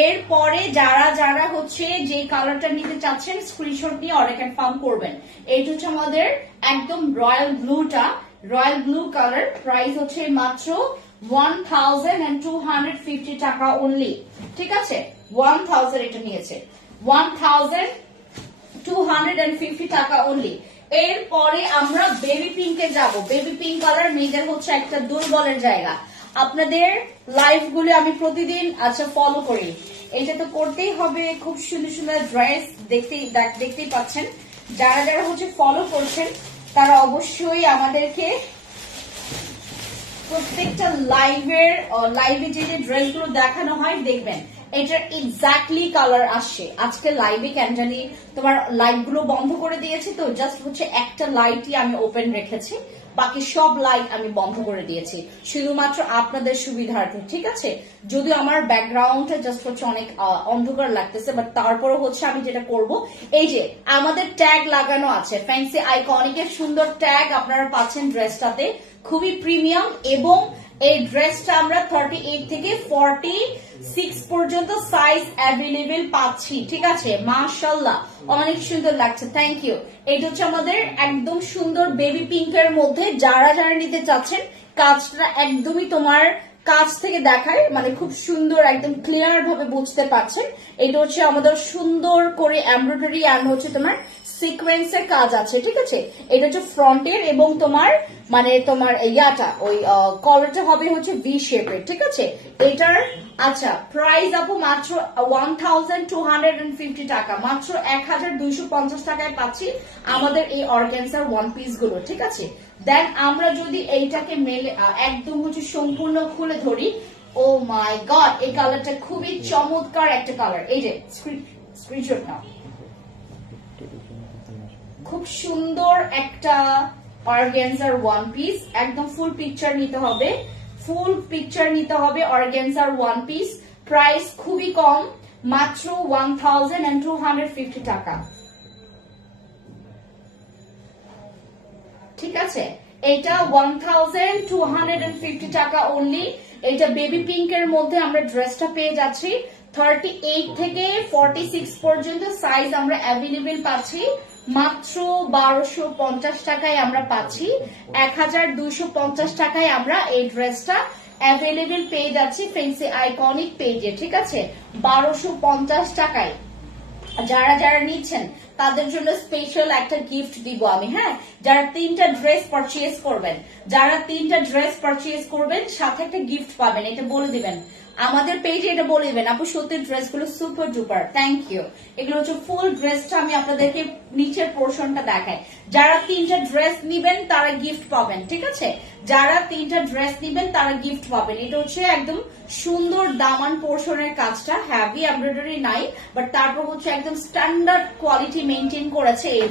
এরপরে যারা যারা হচ্ছে যে কালারটা নিতে চাচ্ছেন স্ক্রিনশট নিয়ে অর্ডার কনফার্ম করবেন। এইটা হচ্ছে আমাদের একদম রয়্যাল ব্লুটা, রয়্যাল ব্লু কালার, প্রাইস হচ্ছে মাত্র 1250 টাকা অনলি, ঠিক আছে। 1000 এটা নিয়েছে, 1250 টাকা অনলি। এরপরে আমরা বেবি পিঙ্কে যাব। বেবি পিঙ্ক কালার মেয়েদের হচ্ছে একটা দুর্বলের জায়গা। আপনাদের লাইভ গুলো আমি প্রতিদিন ফলো করি, এটা তো করতেই হবে। খুব সুন্দর সুন্দর ড্রেস দেখতেই পাচ্ছেন। যারা যারা হচ্ছে ফলো করছেন তারা অবশ্যই আমাদেরকে প্রত্যেকটা লাইভে যে ড্রেসগুলো দেখানো হয় দেখবেন এটার এক্স্যাক্টলি কালার আসছে। আজকে লাইভে কেন জানি তোমার লাইট গুলো বন্ধ করে দিয়েছি, তো জাস্ট হচ্ছে একটা লাইটই আমি ওপেন রেখেছি, বাকি সব লাইট আমি বন্ধ করে দিয়েছি শুধুমাত্র আপনাদের সুবিধার্থে, ঠিক আছে। যদিও আমার ব্যাকগ্রাউন্ডটা জাস্ট হচ্ছে অনেক অন্ধকার লাগতেছে, বাট তারপরে হচ্ছে আমি যেটা করব, এই যে আমাদের ট্যাগ লাগানো আছে, ফ্যান্সি আইকনিকের সুন্দর ট্যাগ আপনারা পাচ্ছেন ড্রেসটাতে, খুবই প্রিমিয়াম। এবং এই ড্রেসটা আমরা 38 থেকে 46 পর্যন্ত সাইজ অ্যাভেলেবেল পাচ্ছি, ঠিক আছে। মাশাআল্লাহ অনেক সুন্দর লাগছে, থ্যাংক ইউ। এটা হচ্ছে আমাদের একদম সুন্দর বেবি পিঙ্কের মধ্যে। যারা যারা নিতে চাচ্ছেন, কাজটা একদমই তোমার কাছ থেকে দেখায়, মানে খুব সুন্দর একদম ক্লিয়ার ভাবে বুঝতে পারছেন। এটা হচ্ছে আমাদের সুন্দর করে এমব্রয়ডারি আর হচ্ছে তোমার সিকোয়েন্সের কাজ আছে, ঠিক আছে। এটা হচ্ছে ফ্রন্টের এবং তোমার মানে তোমার ইয়াটা ওই কলারটা হবে হচ্ছে ভি শেপের, ঠিক আছে। এটার আচ্ছা প্রাইস আপু মাত্র 1250 টাকা, মাত্র 1250 টাকায় পাচ্ছি আমাদের এই অর্গানজার ওয়ান পিস গুলো, ঠিক আছে। দেন আমরা যদি এইটাকে মেলে একদম হচ্ছে সম্পূর্ণ খুলে ধরি, ও মাই গড এই কালারটা খুবই চমৎকার একটা কালার। এই যে স্ক্রিনশট নাও, খুব সুন্দর একটা অর্গানজার ওয়ান পিস, একদম ফুল পিকচার নিতে হবে, ফুল পিকচার নিতে হবে অর্গানজার ওয়ান পিস। প্রাইস খুবই কম, মাত্র 1250 টাকা, ঠিক আছে। এটা 1250 টাকা অনলি। এটা বেবি পিঙ্কের মধ্যে আমরা ড্রেসটা পেয়ে যাচ্ছি 38 থেকে 46 পর্যন্ত সাইজ আমরা অ্যাভেলেবেল পাচ্ছি মাত্র 1250 টাকায় আমরা পাচ্ছি, 1250 টাকায় আমরা এই ড্রেসটা অ্যাভেলেবেল পেয়ে যাচ্ছি ফ্যান্সি আইকনিক পেজে, ঠিক আছে। 1250 টাকায় যারা যারা নিচ্ছেন তাদের জন্য স্পেশাল একটা গিফট দিব আমি, হ্যাঁ। যারা 3টা ড্রেস পারচেজ করবেন, সাথে একটা গিফট পাবেন, এটা বলে দিবেন আমাদের পেজে, এটা বলে দিবেন আপু সত্যি ড্রেসগুলো সুপার ডুপার, থ্যাংক ইউ। এগুলো হচ্ছে ফুল ড্রেসটা আমি আপনাদেরকে নিচের পোর্শনটা দেখাই। যারা 3টা ড্রেস নিবেন তারা গিফট পাবেন, ঠিক আছে। যারা 3টা ড্রেস নিবেন তারা গিফট পাবেন। এটা হচ্ছে একদম সুন্দর দামান পোর্শনের কাজটা, হ্যাভি এমব্রয়ডারি নাই, বাট তারপর হচ্ছে একদম স্ট্যান্ডার্ড কোয়ালিটি মেনটেন করেছে এই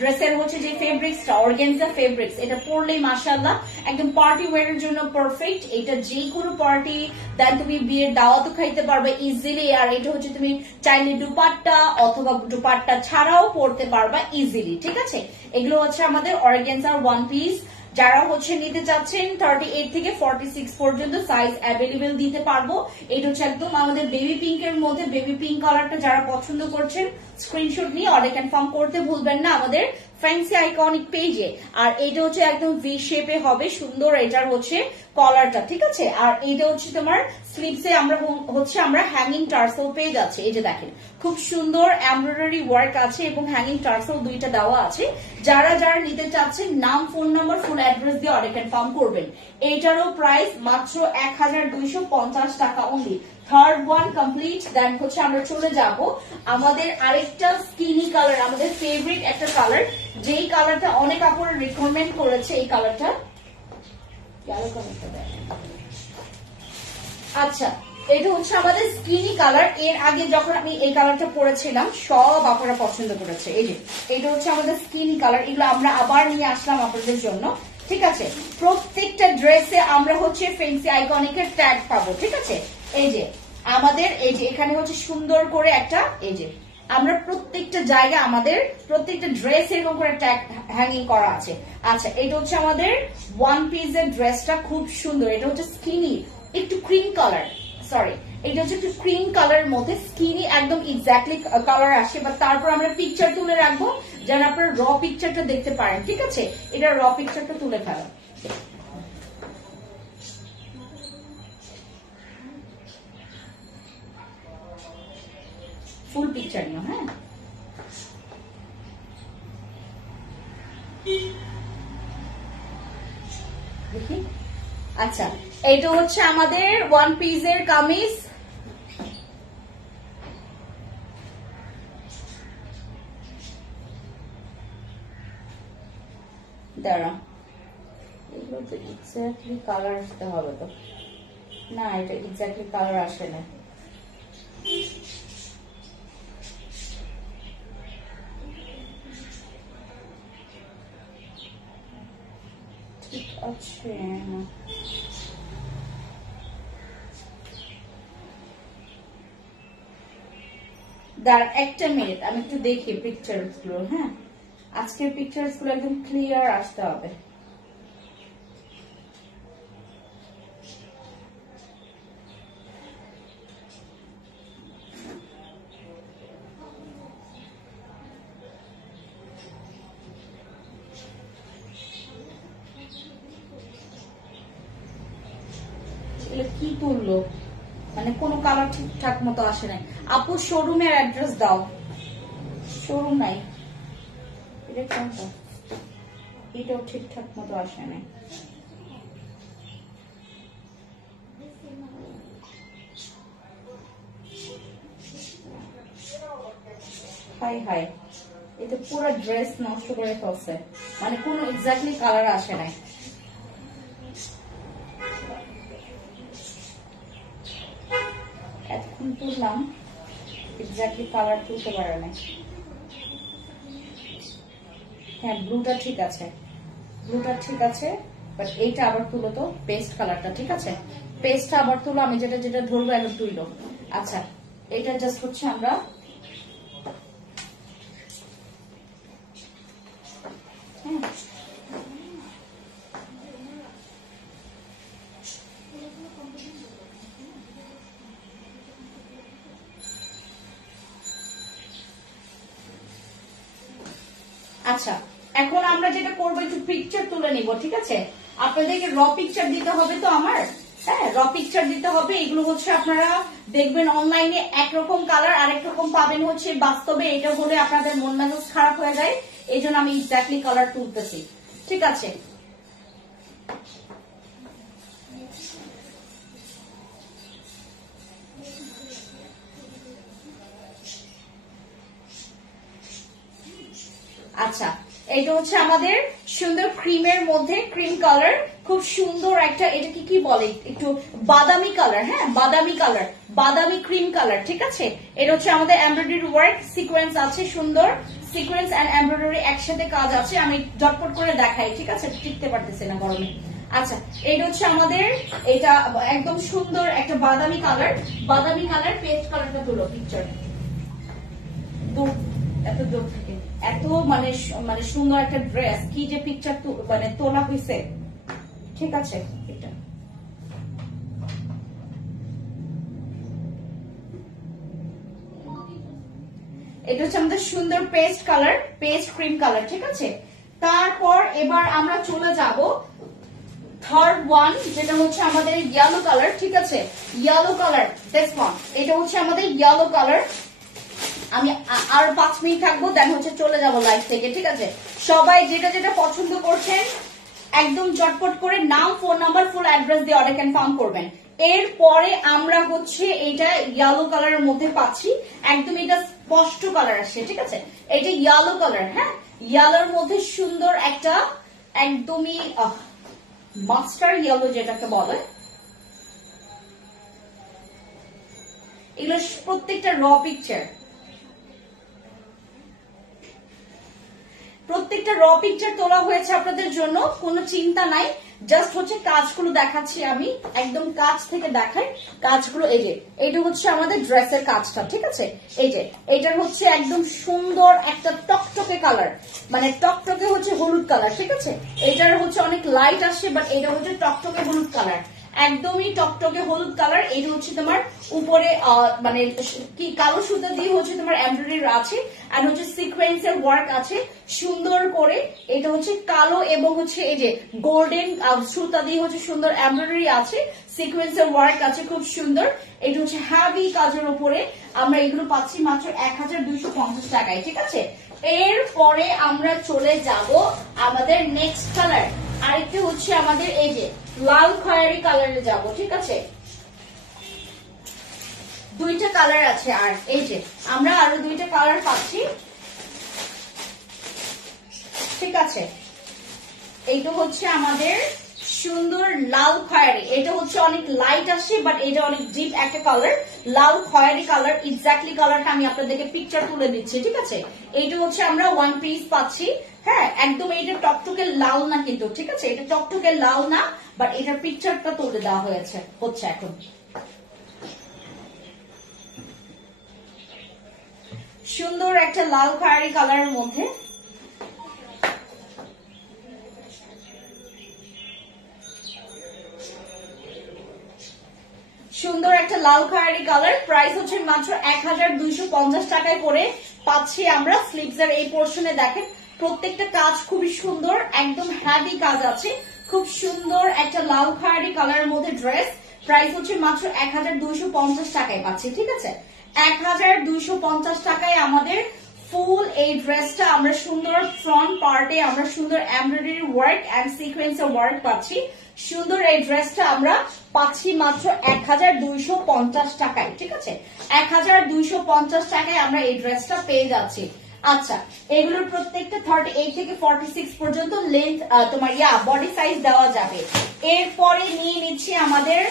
ড্রেসের হচ্ছে যে ফেব্রিক্সটা অর্গানজা ফেব্রিক্স, এটা পরলেই মাশাআল্লাহ একদম পার্টি ওয়্যারের জন্য পারফেক্ট। এটা যে কোনো পার্টি দেন তুমি বিয়ের দাওয়াতও খাইতে পারবে ইজিলি। আর এটা হচ্ছে তুমি চাইলে দুপাট্টা অথবা দুপাট্টা ছাড়াও পরতে পারবা ইজিলি, ঠিক আছে। এগুলো হচ্ছে আমাদের অর্গানজার ওয়ান পিস। যারা হচ্ছে নিতে চাচ্ছেন 38 থেকে 46 পর্যন্ত সাইজ অ্যাভেলেবেল দিতে পারবো। এটা হচ্ছে একদম আমাদের বেবি পিঙ্কের মধ্যে, বেবি পিঙ্ক কালারটা যারা পছন্দ করছেন স্ক্রিনশট নিয়ে অর্ডার কনফার্ম করতে ভুলবেন না আমাদের ফ্যান্সি আইকনিক পেজে। আর এটা হচ্ছে একদম ভি শেপে হবে সুন্দর, এটার হচ্ছে কলারটা, ঠিক আছে। আর এটা হচ্ছে তোমার স্লিভসে আমরা হ্যাঙ্গিং টার্সেল পেয়ে যাচ্ছে, এই যে দেখেন খুব সুন্দর এমব্রয়ডারি ওয়ার্ক আছে এবং হ্যাঙ্গিং টার্সেল দুইটা দেওয়া আছে। যারা যারা নিতে চাচ্ছেন নাম, ফোন নাম্বার, ফুল অ্যাড্রেস দিয়ে অর্ডার কনফার্ম করবেন। এইটারও প্রাইস মাত্র 1250 টাকা only. Third one complete. Then হচ্ছে আমরা চলে যাব আমাদের আরেকটা স্কিনি কালার, আমাদের ফেভারিট একটা কালার, যেই কালারটা অনেক আপুরা রিকমেন্ড করেছে। এই কালারটা আচ্ছা, এটা হচ্ছে আমাদের স্কিনি কালার। এর আগে যখন আমি এই কালারটা পরেছিলাম সব আপনারা পছন্দ করেছে। এই যে এটা হচ্ছে আমাদের স্কিনি কালার, এগুলো আমরা আবার নিয়ে আসলাম আপনাদের জন্য, ঠিক আছে। প্রত্যেকটা ড্রেসে আমরা হচ্ছে ফ্যান্সি আইকনিকের ট্যাগ পাবো, ঠিক আছে। এই যে আমাদের এই যে এখানে হচ্ছে সুন্দর করে একটা এই যে আমরা প্রত্যেকটা জায়গা আমাদের প্রত্যেকটা ড্রেস এরকম করে ট্যাগ হ্যাঙ্গিং করা আছে। আচ্ছা, এটা হচ্ছে আমাদের ওয়ান পিসের ড্রেসটা, খুব সুন্দর। এটা হচ্ছে স্কিনি, একটু ক্রিম কালার, সরি এটা হচ্ছে একটু ক্রিম কালারের মধ্যে স্কিনি, একদম এক্স্যাক্টলি কালার আসে। বা তারপর আমরা পিকচার তুলে রাখবো যেন আপনারা র পিকচারটা দেখতে পারেন, ঠিক আছে? এটা র পিকচারটা তুলে ফেলা, ফুল পিকচার নিও। হ্যাঁ, দেখি। আচ্ছা, এটা হচ্ছে আমাদের ওয়ান পিসের কামিজ। দাঁড়া, এগুলো তো এক্স্যাক্টলি কালার আসতে হবে তো না, এটা এক্স্যাক্টলি কালার আসে না। ঠিক আছে, দাঁড়া একটা মিনিট, আমি একটু দেখি পিকচার্স গুলো। হ্যাঁ, আজকের পিকচার্স গুলো একদম ক্লিয়ার আসতে হবে। কি তুললো, মানে কোনো কালার ঠিকঠাক মতো আসে নাই। আপু শোরুমের অ্যাড্রেস দাও। শোরুম নাই, এটা কোনটা? এটাও ঠিকঠাক মতো আসে নাই। হাই হাই, এটা পুরো ড্রেস নষ্ট করে ফেলছে, মানে কোনো এক্স্যাক্টলি কালার আসে নাই। এখন তুললাম, এক্স্যাক্টলি কালার তুলতে পারে না। হ্যাঁ, ব্লুটা ঠিক আছে, ব্লুটা ঠিক আছে, বাট এইটা আবার তুলো তো, পেস্ট কালারটা ঠিক আছে, পেস্টটা আবার তুলো। আমি যেটা যেটা ধরবো এখন তুইলো। আচ্ছা, এটা জাস্ট হচ্ছে আমরা আচ্ছা, এখন আমরা যেটা করবো একটু পিকচার তুলে নিব, ঠিক আছে? আপনাদেরকে র পিকচার দিতে হবে তো আমার। হ্যাঁ, র পিকচার দিতে হবে। এগুলো হচ্ছে আপনারা দেখবেন অনলাইনে একরকম কালার, আরেক রকম পাবেন হচ্ছে বাস্তবে। এটা হলে আপনাদের মন মেজাজ খারাপ হয়ে যায়, এই জন্য আমি এক্স্যাক্টলি কালার তুলতেছি, ঠিক আছে? আচ্ছা, এটা হচ্ছে আমাদের সুন্দর ক্রিমের মধ্যে, ক্রিম কালার, খুব সুন্দর একটা, এটাকে কি বলে, একটু বাদামি কালার। হ্যাঁ, বাদামি কালার, বাদামি ক্রিম কালার, ঠিক আছে? এটা হচ্ছে আমাদের এমব্রয়ডারি ওয়ার্ক, সিকোয়েন্স আছে, সুন্দর সিকোয়েন্স এন্ড এমব্রয়ডারি একসাথে কাজ আছে। আমি ঝটপট করে দেখাই, ঠিক আছে? টিকতে পারতেছি না গরমে। আচ্ছা, এটা হচ্ছে আমাদের, এটা একদম সুন্দর একটা বাদামি কালার, বাদামি কালার, পেস্ট কালারটা তুলো পিকচার। এত দূর থেকে এত মানে মানে সুন্দর একটা ড্রেস, কি যে পিকচার মানে তোলা হয়েছে, ঠিক আছে? এটা এটা হচ্ছে আমাদের সুন্দর paste colour, paste cream colour, ঠিক আছে? তারপর এবার আমরা চলে যাব থার্ড ওয়ান, যেটা হচ্ছে আমাদের ইয়েলো কালার, ঠিক আছে? ইয়েলো কালার, দিস ওয়ান, এটা হচ্ছে আমাদের ইয়েলো কালার। আমি আর 5 মিনিট থাকবো, দেন হচ্ছে চলে যাব লাইভ থেকে, ঠিক আছে? সবাই যেটা যেটা পছন্দ করছেন একদম চটপট করে নাম, ফোন নাম্বার, ফুল অ্যাড্রেস দিয়ে অর্ডার কনফার্ম করবেন। এরপরে আমরা হচ্ছে এটা ইয়েলো কালারের মধ্যে পাচ্ছি, একদম এটা স্পষ্ট কালার আসছে, ঠিক আছে? এটা ইয়েলো কালার। হ্যাঁ, ইয়েলোর মধ্যে সুন্দর একটা একদমই মাস্টার ইয়েলো যেটাকে বলে, এগুলো প্রত্যেকটা র পিকচার। প্রত্যেকটা র পিকচার তোলা হয়েছে আপনাদের জন্য, কোনো চিন্তা নাই। জাস্ট হচ্ছে কাজগুলো দেখাচ্ছি আমি, একদম কাজ থেকে দেখাই কাজগুলো। এই যে এইটা হচ্ছে আমাদের ড্রেসের কাজটা, ঠিক আছে। এই যে এইটার হচ্ছে একদম সুন্দর একটা টকটকে কালার, মানে টকটকে হচ্ছে হলুদ কালার, ঠিক আছে। এটার হচ্ছে অনেক লাইট আসছে, বাট এটা হচ্ছে টকটকে হলুদ কালার, একদমই টকটকে হলুদ কালার। এটা হচ্ছে তোমার উপরে মানে কি কালো সুতা দিয়ে হচ্ছে তোমার এমব্রয়ডারি আছে, আর হচ্ছে সিকোয়েন্সের ওয়ার্ক আছে সুন্দর করে। এটা হচ্ছে কালো এবং হচ্ছে এই যে গোল্ডেন সুতা দিয়ে হচ্ছে সুন্দর এমব্রয়ডারি আছে, সিকোয়েন্সের ওয়ার্ক আছে খুব সুন্দর। এটা হচ্ছে হ্যাভি কাজের উপরে, আমরা এগুলো পাচ্ছি মাত্র 1250 টাকায়, ঠিক আছে। এরপরে আমরা চলে যাব আমাদের নেক্সট কালার, আরেকটা হচ্ছে আমাদের এই যে লাল খয়েরি কালারে যাব, ঠিক আছে। দুইটা কালার আছে, আর এই যে আমরা আরো দুইটা কালার পাচ্ছি, ঠিক আছে। এইটা হচ্ছে আমাদের সুন্দর লাল খয়েরি, এটা হচ্ছে অনেক লাইট আসছে, বাট এটা অনেক ডিপ একটা কালার, লাল খয়েরি কালার। এক্স্যাক্টলি কালারটা আমি আপনাদেরকে পিকচার তুলে দিচ্ছি, ঠিক আছে। এইটা হচ্ছে আমরা ওয়ান পিস পাচ্ছি, হ্যাঁ, একদম এটা টকটকে লাল না কিন্তু, ঠিক আছে, এটা টকটকে লাল না, বাট এটার পিকচারটা তুলে দেওয়া হয়েছে হচ্ছে এখন। সুন্দর একটা লাল খয়েরি কালারের মধ্যে, সুন্দর একটা লাল খয়েরি কালার। প্রাইস হচ্ছে মাত্র 1250 টাকায় করে পাচ্ছি আমরা। স্লিভস এর এই পোর্শনে দেখেন প্রত্যেকটা কাজ খুবই সুন্দর, একদম হ্যাভি কাজ আছে, খুব সুন্দর একটা লাল খয়েরি কালারের মধ্যে ড্রেস। প্রাইস হচ্ছে মাত্র 1250 টাকায় পাচ্ছি, ঠিক আছে। 1250 টাকায় আমাদের ফুল এই ড্রেসটা আমরা সুন্দর ফ্রন্ট পার্টে আমরা সুন্দর এমব্রয়ডারি ওয়ার্ক এন্ড সিকোয়েন্সের ওয়ার্ক পাচ্ছি। সুন্দর এই ড্রেসটা আমরা পাচ্ছি মাত্র 1250 টাকায়, ঠিক আছে। 1250 টাকায় আমরা এই ড্রেসটা পেয়ে যাচ্ছি। আচ্ছা, এগুলোর প্রত্যেকটা 38 থেকে 46 পর্যন্ত লেন্থ তোমার বডি সাইজ দেওয়া যাবে। এরপরে নিয়ে নিচ্ছি আমাদের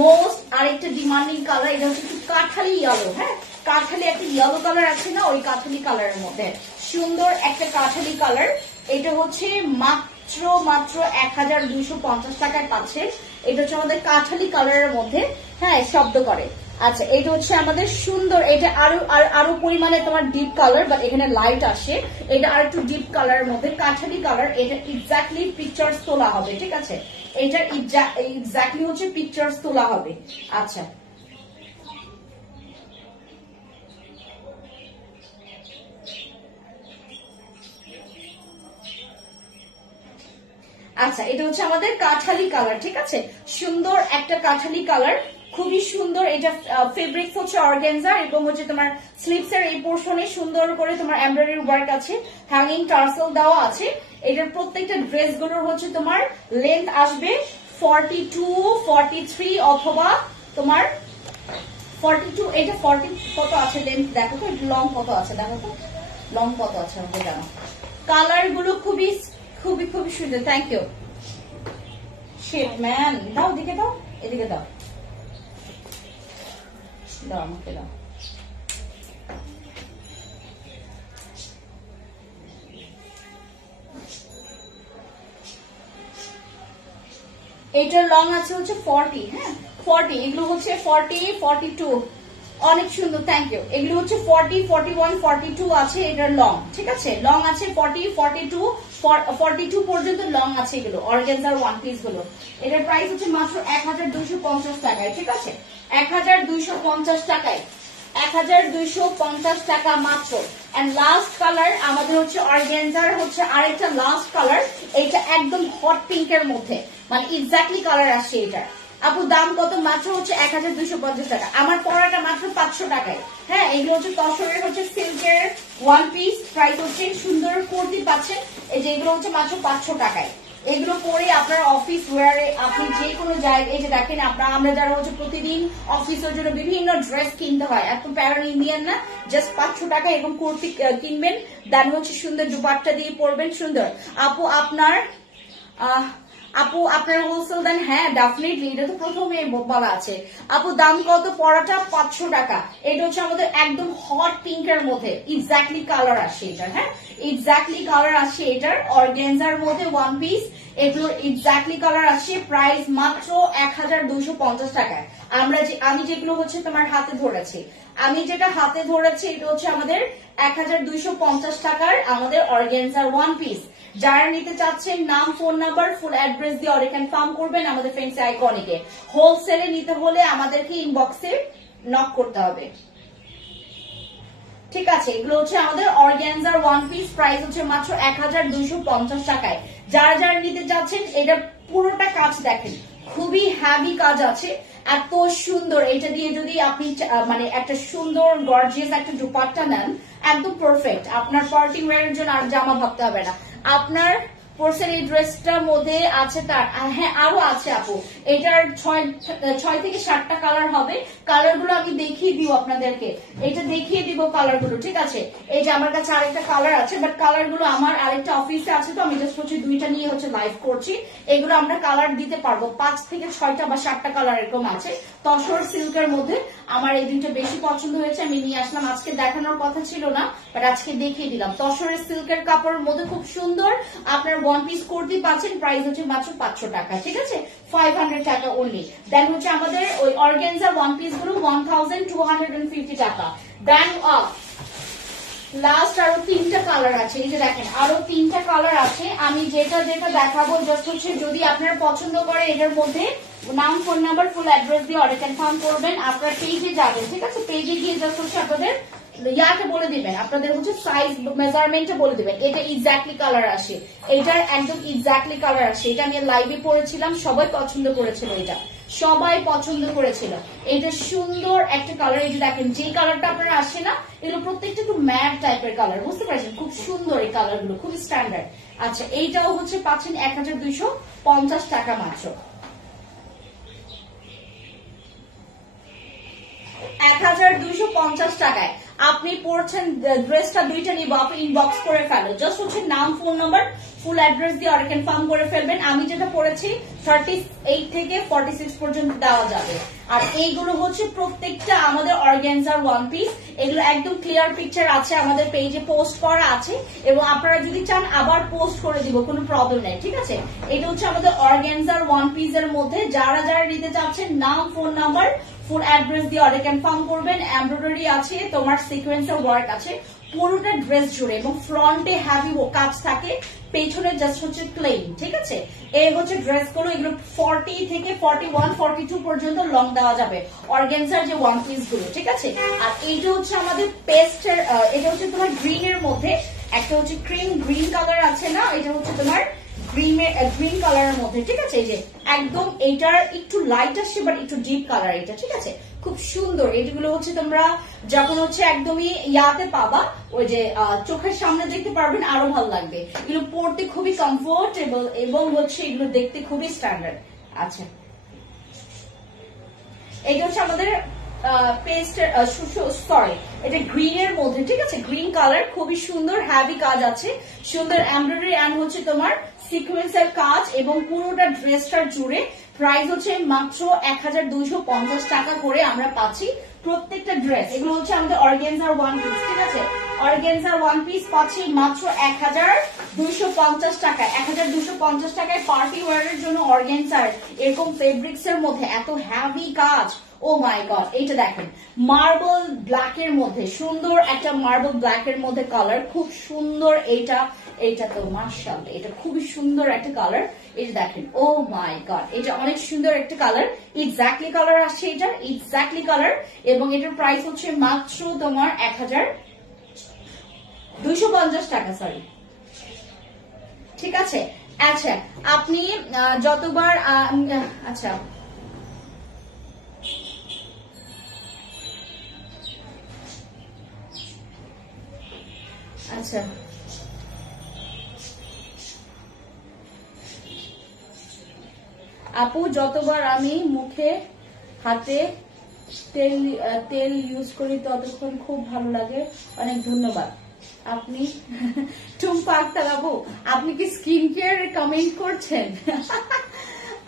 মোস্ট আরেকটা ডিমান্ডিং কালার, এটা হচ্ছে কাঠালি ইয়েলো, হ্যাঁ, কাঠালি একটা ইয়েলো কালার আছে না, ওই কাঠালি কালারের মধ্যে সুন্দর একটা কাঠালি কালার। এটা হচ্ছে মাত্র 1250 টাকায় পাচ্ছে। এটা হচ্ছে আমাদের কাঠালি কালারের মধ্যে, হ্যাঁ, শব্দ করে। আচ্ছা, এটা হচ্ছে আমাদের সুন্দর, এটা আরো পরিমাণে তোমার ডিপ কালার, বাট এখানে লাইট আসে। এটা আর একটু ডিপ কালারের মধ্যে কাঠালি কালার। এটা এক্স্যাক্টলি পিকচার্স তোলা হবে, ঠিক আছে। এটা এক্স্যাক্টলি হচ্ছে পিকচার্স তোলা হবে। আচ্ছা, আচ্ছা, এটা হচ্ছে আমাদের কাঠালি কালার, ঠিক আছে। সুন্দর একটা কাঠালি কালার, খুবই সুন্দর। এটা ফেব্রিক হচ্ছে অর্গানজা এবং হচ্ছে তোমার স্লিভস এর এই পোর্শনে সুন্দর করে তোমার এমব্রয়ডারি ওয়ার্ক আছে, হ্যাঙ্গিং টার্সেল দেওয়া আছে। এটার প্রত্যেকটা ড্রেস গুলোর হচ্ছে তোমার লেন্থ আসবে 42, 43 অথবা তোমার 42। এটা 40 কত আছে লেন্থ দেখো তো, লং কত আছে দেখো তো, লং কত আছে আমাকে জানো। কালার গুলো খুবই খুবই খুবই সুন্দর। Thank you. শিট ম্যান, দাও দিকে দাও, এদিকে দাও, দাও আমাকে দাও। এইটার লং আছে হচ্ছে 40, হ্যাঁ 40। এগুলো হচ্ছে 40, 42, অনেক সুন্দর। Thank you. এগুলো হচ্ছে 40, 41, 42 আছে এটার লং, ঠিক আছে। লং আছে 40, 42, 42 পর্যন্ত লং আছে এগুলো অর্গানজার ওয়ান পিস গুলো। এটার প্রাইস হচ্ছে মাত্র 1250 টাকায়, ঠিক আছে। 1250 টাকায়, 1250 টাকা মাত্র। এন্ড লাস্ট কালার আমাদের হচ্ছে অর্গানজার হচ্ছে আরেকটা লাস্ট কালার। এটা একদম হট পিঙ্কের মধ্যে, মানে এক্স্যাক্টলি কালার আসছে এটা। আপু দাম কত? মাত্র হচ্ছে 1250 টাকা। আমার পড়াটা মাত্র 500 টাকায়। হ্যাঁ, এগুলো হচ্ছে তসরের হচ্ছে সিল্কের ওয়ান পিস। প্রাইস হচ্ছে সুন্দর কুর্তি পাচ্ছেন, এই যে এগুলো হচ্ছে মাত্র 500 টাকায়। এগুলো পরে আপনার অফিস ওয়ারে আপনি যে কোনো জায়গায়, এই যে দেখেন আমরা যারা হচ্ছে প্রতিদিন অফিসের জন্য বিভিন্ন ড্রেস কিনতে হয়, এত প্যারান ইন্ডিয়ান না, জাস্ট 500 টাকা এরকম কুর্তি কিনবেন, দেন হচ্ছে সুন্দর দুপাট্টা দিয়ে পরবেন সুন্দর। আপু আপনার আপু আপনার হোলসেল দেন? হ্যাঁ ডেফিনেটলি, এটা তো প্রথমে বলা আছে। আপু দাম কত? পরাটা 500 টাকা। এটা হচ্ছে আমাদের একদম হট পিঙ্কের মধ্যে, এক্স্যাক্টলি কালার আসে এটার। হ্যাঁ এক্স্যাক্টলি কালার আসে এটার, অর্গানজার মধ্যে ওয়ান পিস, এগুলোর এক্স্যাক্টলি কালার আসে। প্রাইস মাত্র 1250 টাকায়। আমি যেগুলো হচ্ছে তোমার হাতে ধরেছি, আমি যেটা হাতে ধরেছি এটা হচ্ছে আমাদের 1250 টাকার আমাদের অর্গানজার ওয়ান পিস। যারা নিতে চাচ্ছেন নাম, ফোন নাম্বার, ফুল অ্যাড্রেস দিয়ে অর্ডার কনফার্ম করবেন আমাদের ফ্যান্সি আইকনিকে। হোলসেলে নিতে হলে আমাদেরকে ইনবক্সে নক করতে হবে। ঠিক আছে, এগুলো হচ্ছে আমাদের অর্গানজার ওয়ান পিস, প্রাইস হচ্ছে মাত্র 1250 টাকায়। যারা যারা নিতে চাচ্ছেন, এটা পুরোটা কাজ দেখেন, খুবই হ্যাভি কাজ আছে, এত সুন্দর। এটা দিয়ে যদি আপনি মানে একটা সুন্দর গর্জিয়াস একটা দুপাট্টা নেন, একদম পারফেক্ট। আপনার পার্টি ওয়্যারের জন্য আর জামা ভাবতে হবে না। আপনার পরশের এই ড্রেসটার মধ্যে আছে তার, হ্যাঁ আরো আছে আপু, এটার 6 থেকে 7টা কালার হবে। কালার গুলো আমি দেখিয়ে দিব আপনাদেরকে, এটা দেখিয়ে দিব কালার গুলো। ঠিক আছে, এই যে আমার কাছে আরেকটা কালার আছে, বাট কালার গুলো আমার আরেকটা অফিসে আছে, তো আমি জাস্ট হচ্ছে দুইটা নিয়ে হচ্ছে লাইভ করছি। এগুলো আমরা কালার দিতে পারবো, 5 থেকে 6টা বা 7টা কালার এরকম আছে। তসর সিল্কের মধ্যে আমার এই দুইটা বেশি পছন্দ হয়েছে, আমি নিয়ে আসলাম। আজকে দেখানোর কথা ছিল না, বাট আজকে দেখিয়ে দিলাম। তসরের সিল্কের কাপড়ের মধ্যে খুব সুন্দর আপনার ওয়ান পিস কুর্তি পাচ্ছেন, প্রাইস হচ্ছে মাত্র 500 টাকা। ঠিক আছে, 500 টাকা অনলি। দেন হচ্ছে আমাদের ওই অর্গানজা ওয়ান পিস গুলো 1250 টাকা। দেন লাস্ট আরো 3টা কালার আছে, এই যে দেখেন আরো 3টা কালার আছে। আমি যেটা যেটা দেখাবো জাস্ট হচ্ছে যদি আপনার পছন্দ করে এটার মধ্যে নাম, ফোন নাম্বার, ফুল অ্যাড্রেস দিয়ে অর্ডার কনফার্ম করবেন। আপনার পেজে যাবেন, ঠিক আছে, পেজে গিয়ে জাস্ট হচ্ছে আপনাদের ইয়াকে বলে দিবেন, আপনাদের হচ্ছে সাইজ মেজারমেন্টে বলে দিবেন। এটা এক্স্যাক্টলি কালার আসে, এটার একদম এক্স্যাক্টলি কালার আসে। এটা আমি লাইভে পড়েছিলাম, সবাই পছন্দ করেছিল, এটা সবাই পছন্দ করেছিল। এটা সুন্দর একটা কালার, এই যে দেখেন যে কালারটা আপনারা আসে না, এগুলো প্রত্যেকটা একটু ম্যাট টাইপের কালার, বুঝতে পারছেন? খুব সুন্দর এই কালার গুলো, খুবই স্ট্যান্ডার্ড। আচ্ছা, এইটাও হচ্ছে পাচ্ছেন 1250 টাকা মাত্র। 1250 টাকায় আপনি পড়ছেন। ড্রেসটা দুইটা নিব, আপনি ইনবক্স করে ফেলো, জাস্ট হচ্ছে নাম, ফোন নাম্বার, ফুল অ্যাড্রেস দিয়ে অর্ডার কনফার্ম করে ফেলবেন। আমি যেটা পড়েছি 38 থেকে 46 পর্যন্ত দেওয়া যাবে। আর এইগুলো হচ্ছে প্রত্যেকটা আমাদের অর্গানজার ওয়ান পিস, এগুলো একদম ক্লিয়ার পিকচার আছে, আমাদের পেজে পোস্ট করা আছে, এবং আপনারা যদি চান আবার পোস্ট করে দিব, কোনো প্রবলেম নেই। ঠিক আছে, এটা হচ্ছে আমাদের অর্গানজার ওয়ান পিস এর মধ্যে। যারা যারা নিতে চাচ্ছেন নাম, ফোন নাম্বার, ফুল অ্যাড্রেস দিয়ে অর্ডার কনফার্ম করবেন। এমব্রয়ডারি আছে, তোমার সিকোয়েন্সের ওয়ার্ক আছে পুরোটা ড্রেস জুড়ে, এবং ফ্রন্টে হ্যাভি কাজ থাকে, পেছনে জাস্ট হচ্ছে প্লেন। ঠিক আছে, এই হচ্ছে ড্রেস গুলো, এগুলো 40 থেকে 41, 42 পর্যন্ত লং দেওয়া যাবে অর্গানজার যে ওয়ান পিস গুলো। ঠিক আছে, আর এইটা হচ্ছে আমাদের পেস্টের, এটা হচ্ছে তোমার গ্রিন এর মধ্যে, একটা হচ্ছে গ্রিন কালার আছে না, এটা হচ্ছে তোমার গ্রিন কালারের মধ্যে। ঠিক আছে, এই যে একদম এইটার একটু লাইট আসছে, বাট একটু ডিপ কালার এটা। ঠিক আছে, খুব সুন্দর। এগুলো হচ্ছে তোমরা যখন হচ্ছে একদমই ইয়াতে পাবা, ওই যে চোখের সামনে দেখতে পারবেন, আরো ভালো লাগবে। এগুলো পড়তে খুবই কমফোর্টেবল, এবং হচ্ছে এগুলো দেখতে খুবই স্ট্যান্ডার্ড। আচ্ছা, এটা হচ্ছে আমাদের পেস্টের, সরি এটা গ্রিন এর মধ্যে। ঠিক আছে, গ্রিন কালার, খুবই সুন্দর, হ্যাভি কাজ আছে, সুন্দর এমব্রয়ডারি অ্যান্ড হচ্ছে তোমার সিকোয়েন্সের কাজ, এবং পুরোটা ড্রেসটার জুড়ে। প্রাইস হচ্ছে মাত্র 1250 টাকা করে আমরা পাচ্ছি প্রত্যেকটা ড্রেস। এগুলো হচ্ছে আমাদের অর্গানজার ওয়ান পিস। ঠিক আছে, অর্গানজার ওয়ান পিস পাচ্ছি মাত্র 1250 টাকায়। 1250 টাকায় পার্টি ওয়্যারের জন্য অর্গানজার এরকম ফেব্রিক্স এর মধ্যে এত হ্যাভি কাজ। ও মাই গড, এইটা দেখেন মার্বেল ব্ল্যাক এর মধ্যে, সুন্দর একটা মার্বেল ব্ল্যাক এর মধ্যে কালার, খুব সুন্দর। এইটা তো মাশাআল্লাহ, এটা খুবই সুন্দর একটা কালার। এটা দেখেন, ও মাই গড, এটা অনেক সুন্দর একটা কালার, এক্স্যাক্টলি কালার আসছে এটার, এক্স্যাক্টলি কালার। এবং এটার প্রাইস হচ্ছে মাত্র তোমার 1250 টাকা, সরি। ঠিক আছে, আচ্ছা আপনি যতবার আচ্ছা আচ্ছা আপু, যতবার আমি মুখে হাতে তেল ইউজ করি ততক্ষণ খুব ভালো লাগে, অনেক ধন্যবাদ। আপনি টুম্পা আক্তার আপু, আপনি কি স্কিন কেয়ার কমেন্ট করছেন?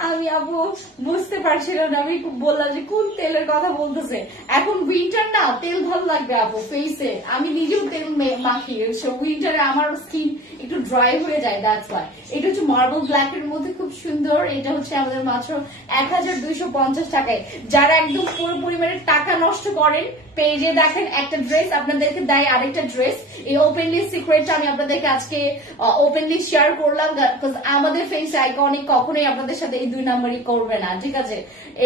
আমি আপু বুঝতে পারছিলাম না, আমি বললাম যে কোন তেলের কথা বলতেছে। এখন উইন্টার না, তেল ভালো লাগবে আপু ফেসে, আমি নিজেও তেল মাখি, উইন্টারে আমার স্কিন একটু ড্রাই হয়ে যায়, দ্যাটস ওয়াই। এটা হচ্ছে মার্বেল ব্ল্যাক এর মধ্যে, খুব সুন্দর। এটা হচ্ছে আমাদের মাত্র 1250 টাকায়। যারা একদম পুরো পরিমাণে টাকা নষ্ট করেন, পেজে দেখেন একটা ড্রেস, আপনাদেরকে দেয় আরেকটা ড্রেস। এই ওপেনলি সিক্রেটটা আমি আপনাদেরকে আজকে ওপেনলি শেয়ার করলাম, আমাদের ফেস আইকনিক কখনোই আপনাদের সাথে এই 2 নাম্বারই করবে না, ঠিক আছে?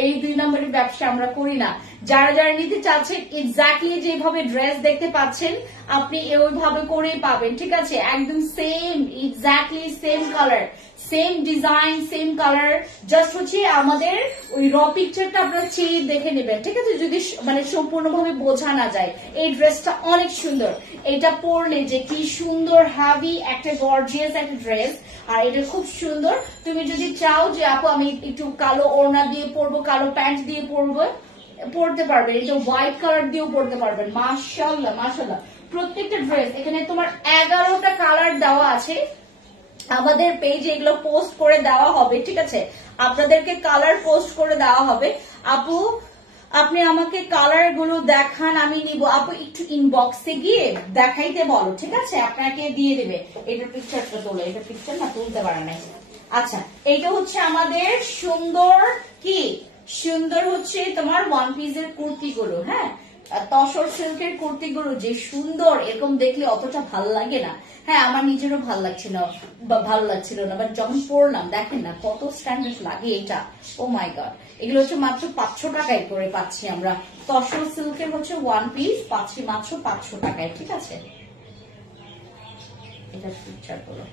এই 2 নাম্বারের ব্যবসা আমরা করি না। যারা যারা নিতে চাচ্ছেন, এক্স্যাক্টলি যেভাবে ড্রেস দেখতে পাচ্ছেন আপনি ওইভাবে করেই পাবেন, ঠিক আছে? একদম same, exactly same colour, same design, same colour. Just হচ্ছে আমাদের ওই র পিকচারটা আপনারা চেয়ে দেখে নেবেন, ঠিক আছে? যদি মানে সম্পূর্ণভাবে বোঝা না যায়। এই ড্রেসটা অনেক সুন্দর, এটা পরলে যে কি সুন্দর হ্যাভি একটা গর্জিয়াস একটা ড্রেস, আর এটা খুব সুন্দর। তুমি যদি চাও যে আপু আমি একটু কালো ওড়না দিয়ে পরবো, কালো প্যান্ট দিয়ে পরবো, পরতে পারবেন। এটা হোয়াইট কালার দিয়েও পরতে পারবেন। মাশাআল্লাহ মাশাআল্লাহ, প্রত্যেকটা ড্রেস এখানে তোমার 11টা কালার দেওয়া আছে। আমাদের পেজে এগুলো পোস্ট করে দেওয়া হবে, ঠিক আছে? আপনাদেরকে কালার পোস্ট করে দেওয়া হবে। আপু আপনি আমাকে কালার গুলো দেখান, আমি নিব। আপু একটু ইনবক্সে গিয়ে দেখাইতে বলো, ঠিক আছে? আপনাকে দিয়ে দেবে। এটার পিকচারটা তোলো, এটা পিকচার না তুলতে পারে নাই। আচ্ছা, এইটা হচ্ছে আমাদের সুন্দর, কি সুন্দর হচ্ছে তোমার ওয়ান পিসের কুর্তিগুলো, হ্যাঁ? তসর সিল্কের কুর্তিগুলো যে সুন্দর, এরকম দেখলে অতটা ভালো লাগে না। হ্যাঁ, আমার নিজেরও ভালো লাগছিল না, বাট যখন পরলাম দেখেন না কত স্ট্যান্ডার্ড লাগে এটা। ও মাই গড, এগুলো হচ্ছে মাত্র 500 টাকায় করে পাচ্ছি আমরা। তসর সিল্কের হচ্ছে ওয়ান পিস পাচ্ছি মাত্র 500 টাকায়, ঠিক আছে? এটা পিকচার গুলো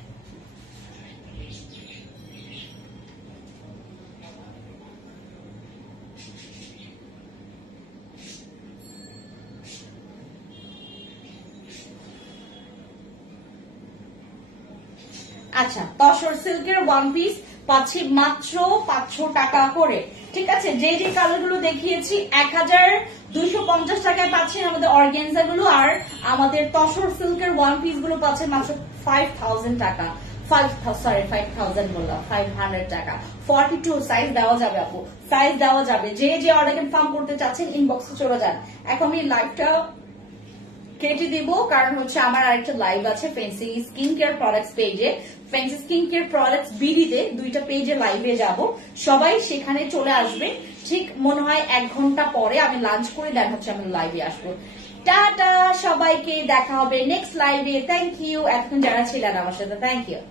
আচ্ছা, তসর সিল্কের ওয়ান পিস পাচ্ছি মাত্র 500 টাকা করে, ঠিক আছে? যে যে কালার গুলো দেখিয়েছি 1250 টাকায় পাচ্ছেন আমাদের অর্গানজা গুলো, আর আমাদের তসর সিল্কের ওয়ান পিস গুলো পাচ্ছেন মাত্র 5000 টাকা। 5000 বললাম, 500 টাকা। 42 সাইজ দেওয়া যাবে আপু, সাইজ দেওয়া যাবে। যে যে অর্ডার কনফার্ম করতে চাচ্ছেন ইনবক্সে চলে যান। এখন আমি লাইভটা কেটে দিব, কারণ হচ্ছে আমার আরেকটা লাইভ আছে ফ্যান্সি স্কিন কেয়ার প্রোডাক্টস পেজে, ফ্যান্সি স্কিন কেয়ার প্রোডাক্টস বিডিতে 2টা পেজে লাইভে যাব। সবাই সেখানে চলে আসবে। ঠিক মনে হয় 1 ঘন্টা পরে আমি লাঞ্চ করে দেন হচ্ছে আমি লাইভে আসবো। টাটা সবাইকে, দেখা হবে নেক্সট লাইভে। থ্যাংক ইউ এতক্ষণ যারা ছিলেন আমার সাথে, থ্যাংক ইউ।